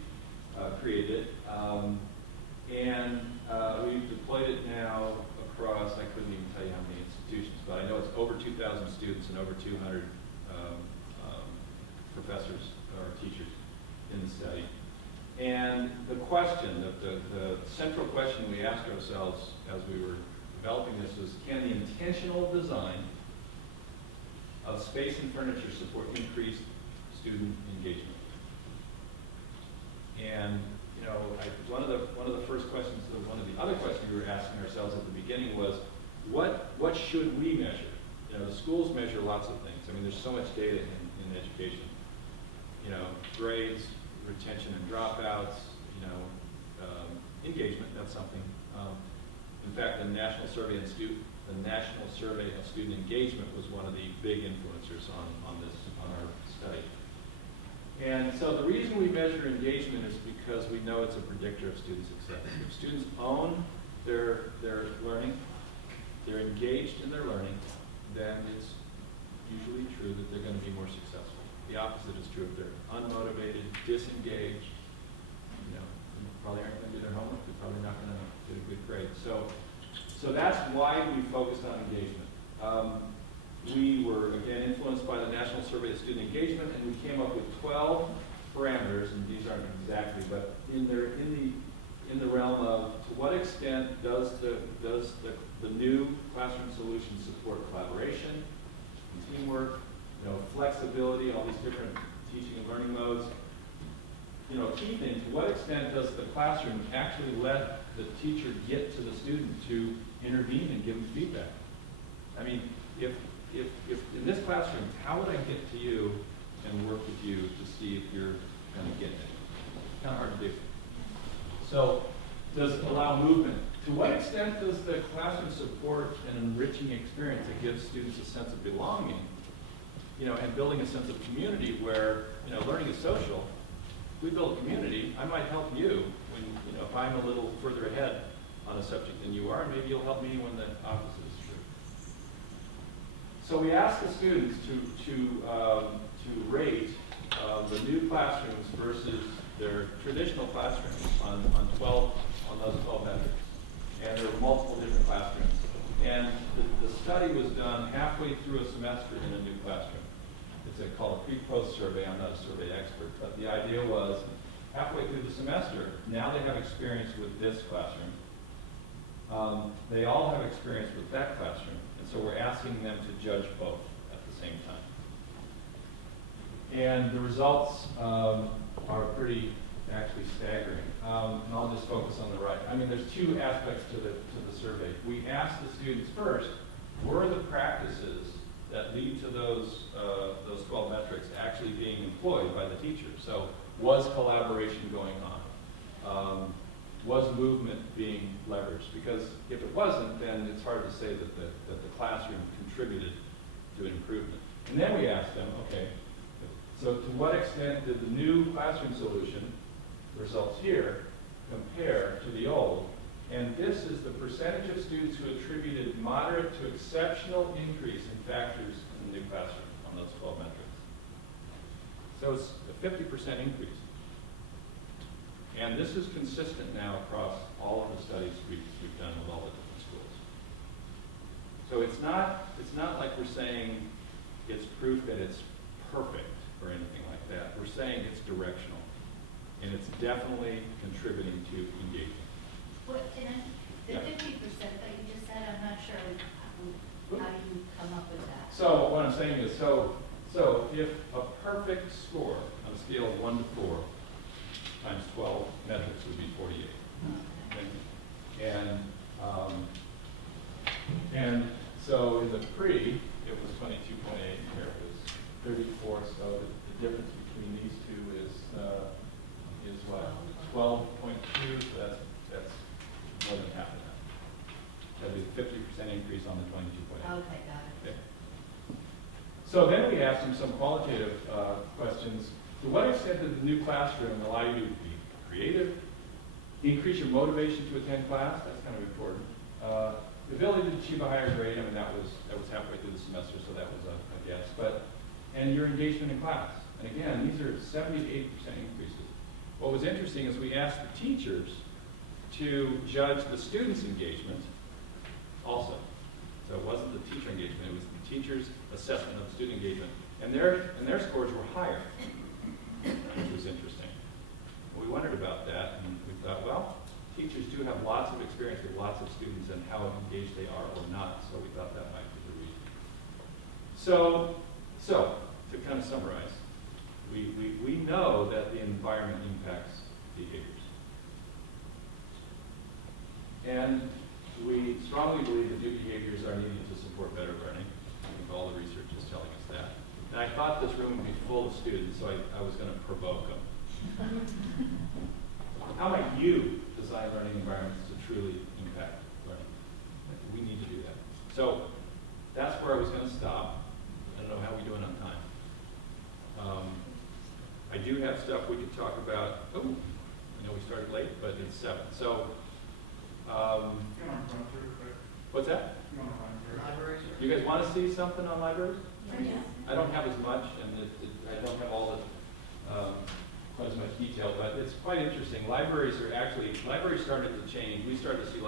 created it. And we've deployed it now across, I couldn't even tell you how many institutions, but I know it's over 2,000 students and over 200 professors or teachers in the study. And the question, the central question we asked ourselves as we were developing this was, can the intentional design of space and furniture support increased student engagement? And one of the first questions, one of the other questions we were asking ourselves at the beginning was, what should we measure the schools measure lots of things. I mean, there's so much data in education. Grades, retention and dropouts, engagement, that's something. In fact, the National Survey of Student Engagement was one of the big influencers on our study. And so the reason we measure engagement is because we know it's a predictor of student success. If students own their learning, they're engaged in their learning, then it's usually true that they're going to be more successful. The opposite is true if they're unmotivated, disengaged, probably aren't going to do their homework, they're probably not going to get a good grade. So that's why we focused on engagement. We were, again, influenced by the National Survey of Student Engagement, and we came up with 12 parameters, and these aren't exactly, but in the realm of to what extent does the new classroom solution support collaboration, and teamwork, flexibility, all these different teaching and learning modes. Key thing, to what extent does the classroom actually let the teacher get to the student to intervene and give them feedback? I mean, if in this classroom, how would I get to you and work with you to see if you're going to get it? Kind of hard to do. So, does it allow movement? To what extent does the classroom support an enriching experience that gives students a sense of belonging, and building a sense of community where, learning is social. If we build a community, I might help you when, if I'm a little further ahead on a subject than you are, and maybe you'll help me when the opposite is true. So we asked the students to rate the new classrooms versus their traditional classrooms on those 12 metrics. And there were multiple different classrooms. And the study was done halfway through a semester in a new classroom. It's called a pre-post survey. I'm not a survey expert, but the idea was halfway through the semester, now they have experience with this classroom. They all have experience with that classroom, and so we're asking them to judge both at the same time. And the results are pretty actually staggering. And I'll just focus on the right. I mean, there's two aspects to the survey. We asked the students first, were the practices that lead to those 12 metrics actually being employed by the teacher? So was collaboration going on? Was movement being leveraged? Because if it wasn't, then it's hard to say that the classroom contributed to improvement. And then we asked them, okay, so to what extent did the new classroom solution, results here, compare to the old? And this is the percentage of students who attributed moderate to exceptional increase in factors in the new classroom on those 12 metrics. So it's a 50% increase. And this is consistent now across all of the studies we've done with all the different schools. So it's not like we're saying it's proof that it's perfect or anything like that. We're saying it's directional. And it's definitely contributing to engagement. What, the 50% that you just said, I'm not sure how you come up with that. So what I'm saying is, so if a perfect score on a scale of 1 to 4 times 12 metrics would be 48. Okay? And so in the pre, it was 22.8, here it was 34. So the difference between these two is what? 12.2. So that's more than half of that. That'd be a 50% increase on the 22.8. Okay, got it. Okay. So then we asked them some qualitative questions. To what extent did the new classroom allow you to be creative, increase your motivation to attend class? That's kind of important. The ability to achieve a higher grade. I mean, that was halfway through the semester, so that was a guess. And your engagement in class. And again, these are 70 to 80% increases. What was interesting is we asked the teachers to judge the students' engagement also. So it wasn't the teacher engagement, it was the teacher's assessment of student engagement. And their scores were higher, which was interesting. We wondered about that, and we thought, well, teachers do have lots of experience with lots of students and how engaged they are or not, so we thought that might be the reason. So to kind of summarize, we know that the environment impacts behaviors. And we strongly believe that new behaviors are needed to support better learning. think all the research is telling us that. And I thought this room would be full of students, so I was going to provoke them. How might you design learning environments to truly impact learning? We need to do that. So that's where I was going to stop. I don't know how we're doing on time. I do have stuff we could talk about. Oh, I know we started late, but it's 7. So, what's that? Libraries. You guys want to see something on libraries? Yeah. I don't have as much, and I don't have all the quite as much detail, but it's quite interesting. Libraries started to change. We started to see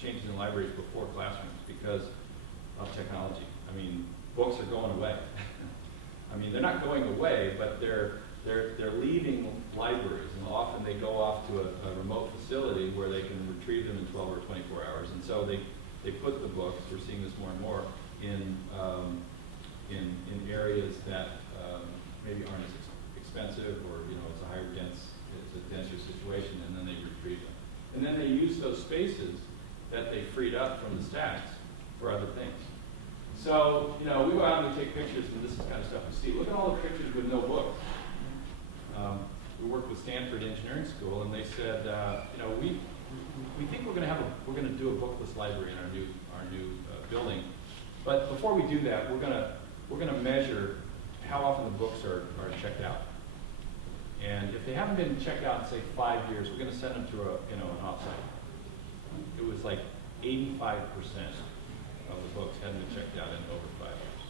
changes in libraries before classrooms because of technology. I mean, books are going away. I mean, they're not going away, but they're leaving libraries, and often they go off to a remote facility where they can retrieve them in 12 or 24 hours. And so they put the books, we're seeing this more and more, in areas that maybe aren't as expensive, or it's a denser situation, and then they retrieve them. And then they use those spaces that they freed up from the stacks for other things. So, we go out and we take pictures, and this is the kind of stuff we see. Look at all the pictures with no books. We worked with Stanford Engineering School, and they said, we think we're going to do a bookless library in our new building. But before we do that, we're going to measure how often the books are checked out. And if they haven't been checked out in, say, 5 years, we're going to send them to an offsite. It was like 85% of the books hadn't been checked out in over 5 years.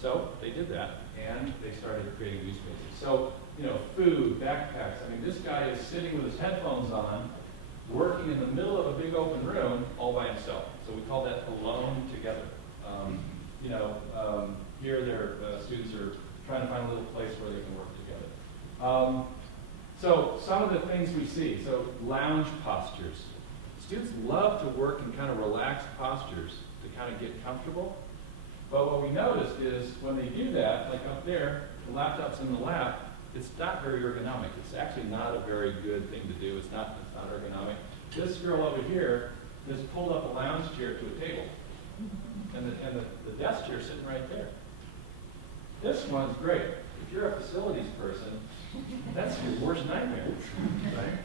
So they did that, and they started creating new spaces. So, food, backpacks. I mean, this guy is sitting with his headphones on, working in the middle of a big open room all by himself. So we call that alone together. Here their students are trying to find a little place where they can work together. So some of the things we see, so lounge postures. Students love to work in kind of relaxed postures to kind of get comfortable. But what we noticed is when they do that, like up there, the laptop's in the lap, it's not very ergonomic. It's actually not a very good thing to do. It's not ergonomic. This girl over here has pulled up a lounge chair to a table. And the desk chair is sitting right there. This one's great. If you're a facilities person, that's your worst nightmare, right?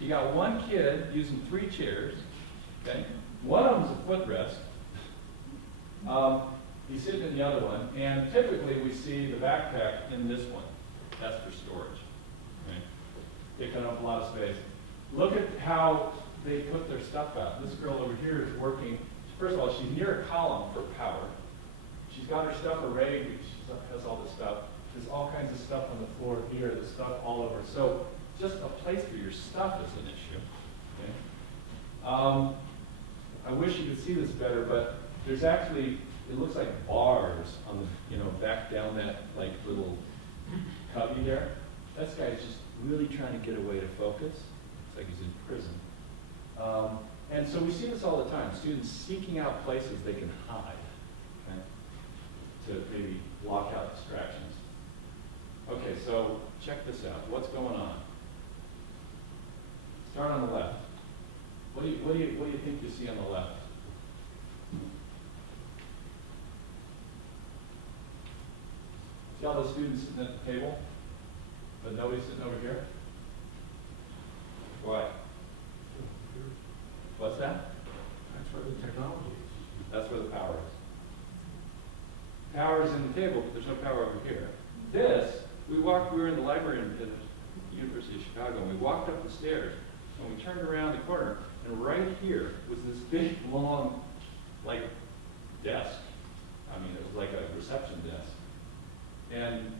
You got one kid using 3 chairs, okay? One of them's a footrest. He's sitting in the other one, and typically we see the backpack in this one. That's for storage, right? Taking up a lot of space. Look at how they put their stuff out. This girl over here is working. First of all, she's near a column for power. She's got her stuff arrayed. She has all this stuff. There's all kinds of stuff on the floor here. There's stuff all over. So just a place for your stuff is an issue. Okay? I wish you could see this better, but there's actually, it looks like bars on the, back down that little cubby there. This guy's just really trying to get away to focus. It's like he's in prison. And so we see this all the time. Students seeking out places they can hide, okay, to maybe block out distractions. Okay, so check this out. What's going on? Start on the left. What do you think you see on the left? See all those students sitting at the table, but nobody's sitting over here? Why? What's that? That's where the technology is. That's where the power is. Power is in the table, but there's no power over here. We were in the library in the University of Chicago, and we walked up the stairs, and we turned around the corner, and right here was this big, long, desk. I mean, it was like a reception desk. And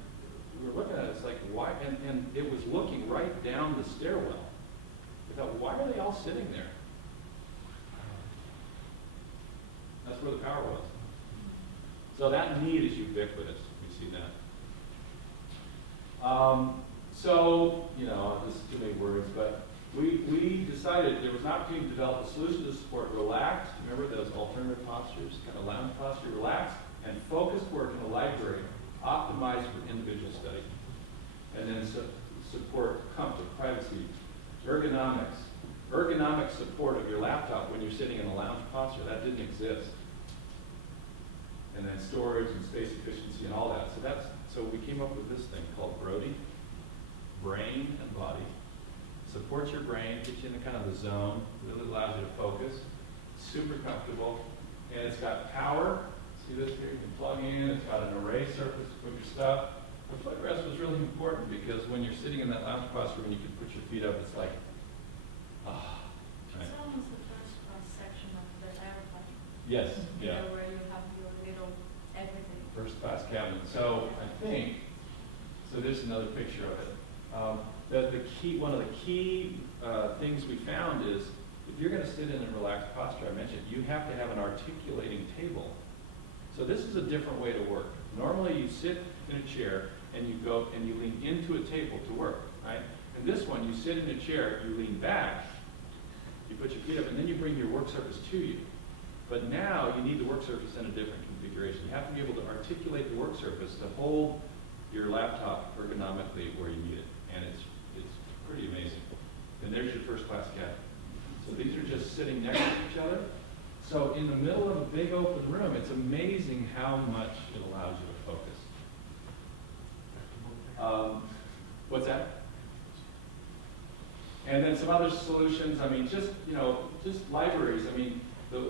we were looking at it, it's like, why? And it was looking right down the stairwell. We thought, why are they all sitting there? That's where the power was. So that need is ubiquitous. We see that. This is too many words, but we decided there was an opportunity to develop a solution to support relaxed, remember those alternative postures, kind of lounge posture, relaxed, and focused work in the library, optimized for individual study. And then support comfort, privacy, ergonomic support of your laptop when you're sitting in a lounge posture. That didn't exist. and then storage and space efficiency and all that. So we came up with this thing called Brody, brain and body. Supports your brain, gets you into kind of the zone, really allows you to focus. Super comfortable, and it's got power. See this here? You can plug in. It's got an array surface to put your stuff. The footrest was really important because when you're sitting in that lounge posture, when you can put your feet up, it's like, ah. It's almost the first section of the airplane. Yes, yeah. Where you have your little everything. First class cabinet. So I think, so there's another picture of it. One of the key things we found is if you're going to sit in a relaxed posture, I mentioned, you have to have an articulating table. So this is a different way to work. Normally you sit in a chair and you go and you lean into a table to work, right? And this one, you sit in a chair, you lean back, you put your feet up, and then you bring your work surface to you. But now you need the work surface in a different configuration. You have to be able to articulate the work surface to hold your laptop ergonomically where you need it. And it's pretty amazing. And there's your first class cabinet. So these are just sitting next to each other. So in the middle of a big open room, it's amazing how much it allows you to focus. What's that? And then some other solutions. I mean, just libraries. I mean,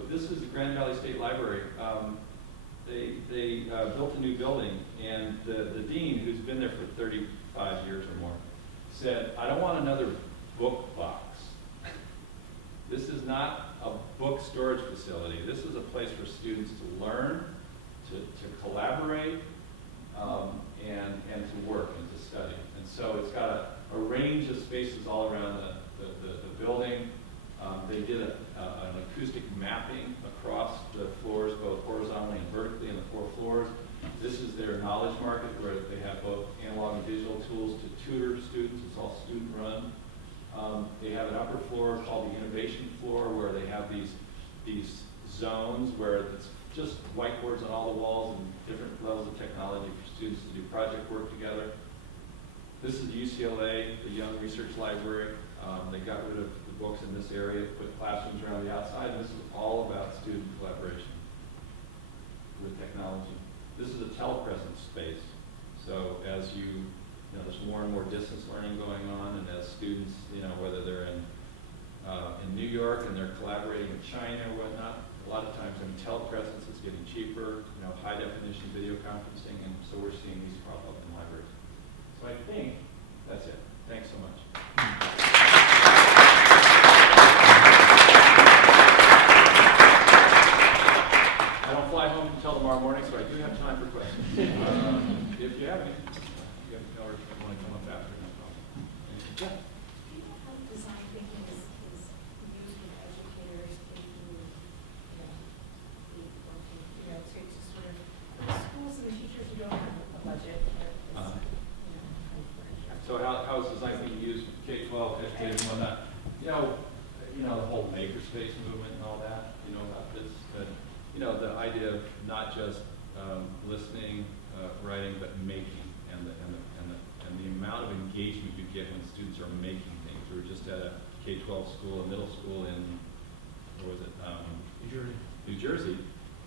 this is the Grand Valley State Library. They built a new building, and the dean, who's been there for 35 years or more, said, "I don't want another book box. This is not a book storage facility. This is a place for students to learn, to collaborate, and to work and to study." And so it's got a range of spaces all around the building. They did an acoustic mapping across the floors, both horizontally and vertically in the 4 floors. This is their knowledge market where they have both analog and digital tools to tutor students. It's all student run. They have an upper floor called the innovation floor where they have these zones where it's just whiteboards on all the walls and different levels of technology for students to do project work together. This is UCLA, the Young Research Library. They got rid of the books in this area, put classrooms around the outside, and this is all about student collaboration with technology. This is a telepresence space. So as there's more and more distance learning going on, and as students, whether they're in New York and they're collaborating in China or whatnot, a lot of times, telepresence is getting cheaper, high definition video conferencing, and so we're seeing these crop up in libraries. So I think that's it. Thanks so much. I don't fly home until tomorrow morning, so I do have time for questions. If you have any, you want to come up after, no problem. Yeah. Do you know how design thinking is used with educators to sort of schools and the teachers who don't have a budget? So how is design being used with K-12 educators and whatnot? The whole makerspace movement and all that, about this, the idea of not just listening, writing, but making, and the amount of engagement you get when students are making things. We were just at a K-12 school, a middle school in, New Jersey,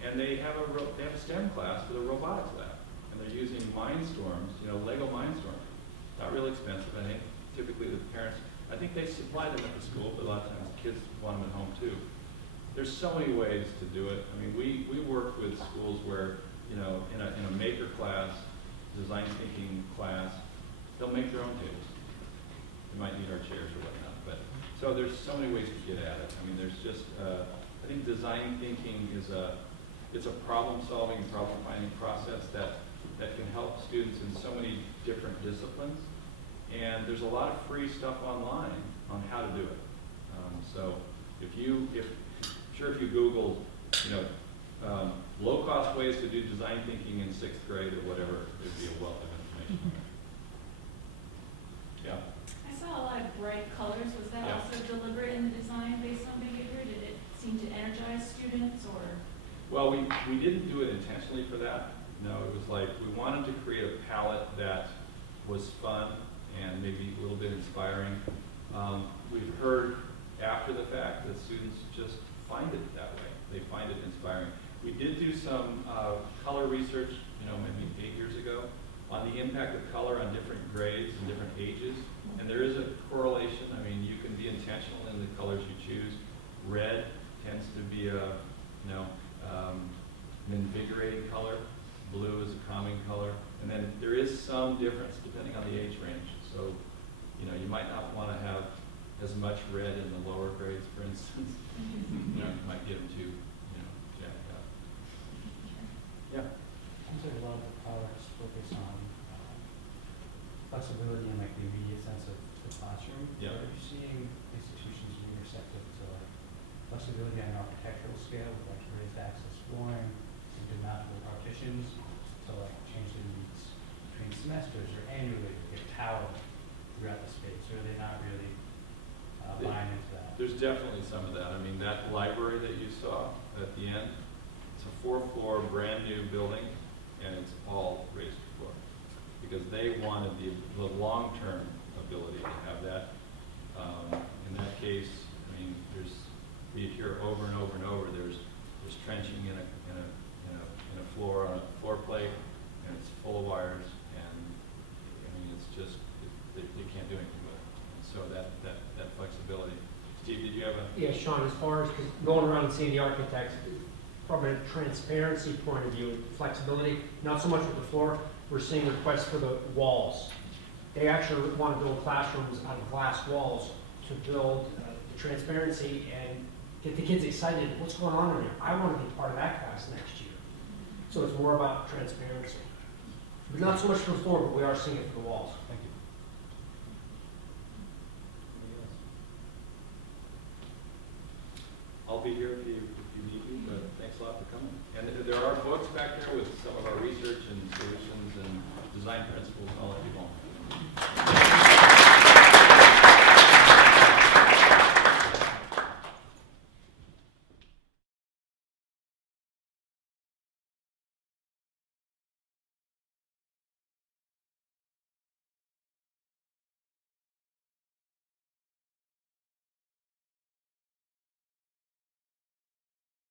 and they have a STEM class with a robotics lab, and they're using Mindstorms, Lego Mindstorms. Not real expensive. I think typically the parents, I think they supply them at the school, but a lot of times the kids want them at home too. There's so many ways to do it. I mean, we work with schools where, in a maker class, design thinking class, they'll make their own tables. They might need our chairs or whatnot, but so there's so many ways to get at it. I mean, there's just, I think design thinking it's a problem-solving and problem-finding process that can help students in so many different disciplines. And there's a lot of free stuff online on how to do it. So if you Google, low-cost ways to do design thinking in 6th grade or whatever, it'd be a wealth of information. Yeah. I saw a lot of bright colors. Was that Yeah. also deliberate in the design based on behavior? Did it seem to energize students or? Well, we didn't do it intentionally for that. No, it was like we wanted to create a palette that was fun and maybe a little bit inspiring. We've heard after the fact that students just find it that way. They find it inspiring. We did do some color research, you know, maybe 8 years ago, on the impact of color on different grades and different ages. And there is a correlation. I mean, you can be intentional in the colors you choose. Red tends to be a, you know, an invigorating color. Blue is a calming color. And then there is some difference depending on the age range. So, you know, you might not want to have as much red in the lower grades, for instance. You know, you might get them too, you know, jacked up. Yeah. Seems like a lot of the products focus on flexibility and like the immediate sense of the classroom. Yeah. Are you seeing institutions intersect to like flexibility on an architectural scale, with like raised access flooring, into mountable partitions, to like change the needs between semesters or annually to get power throughout the space, or are they not really buying into that? There's definitely some of that. I mean, that library that you saw at the end, it's a 4-floor brand new building, and it's all raised floor. Because they wanted the long-term ability to have that. In that case, I mean, we hear over and over and over, there's trenching in a floor, on a floor plate, and it's full of wires, and I mean, it's just, they can't do anything with it. And so that flexibility. Steve, did you have a? Yeah, Sean, as far as going around and seeing the architects, from a transparency point of view, flexibility, not so much with the floor, we're seeing requests for the walls. They actually want to build classrooms out of glass walls to build the transparency and get the kids excited. What's going on in there? I want to be part of that class next year. So it's more about transparency. But not so much for the floor, but we are seeing it for the walls. Thank you.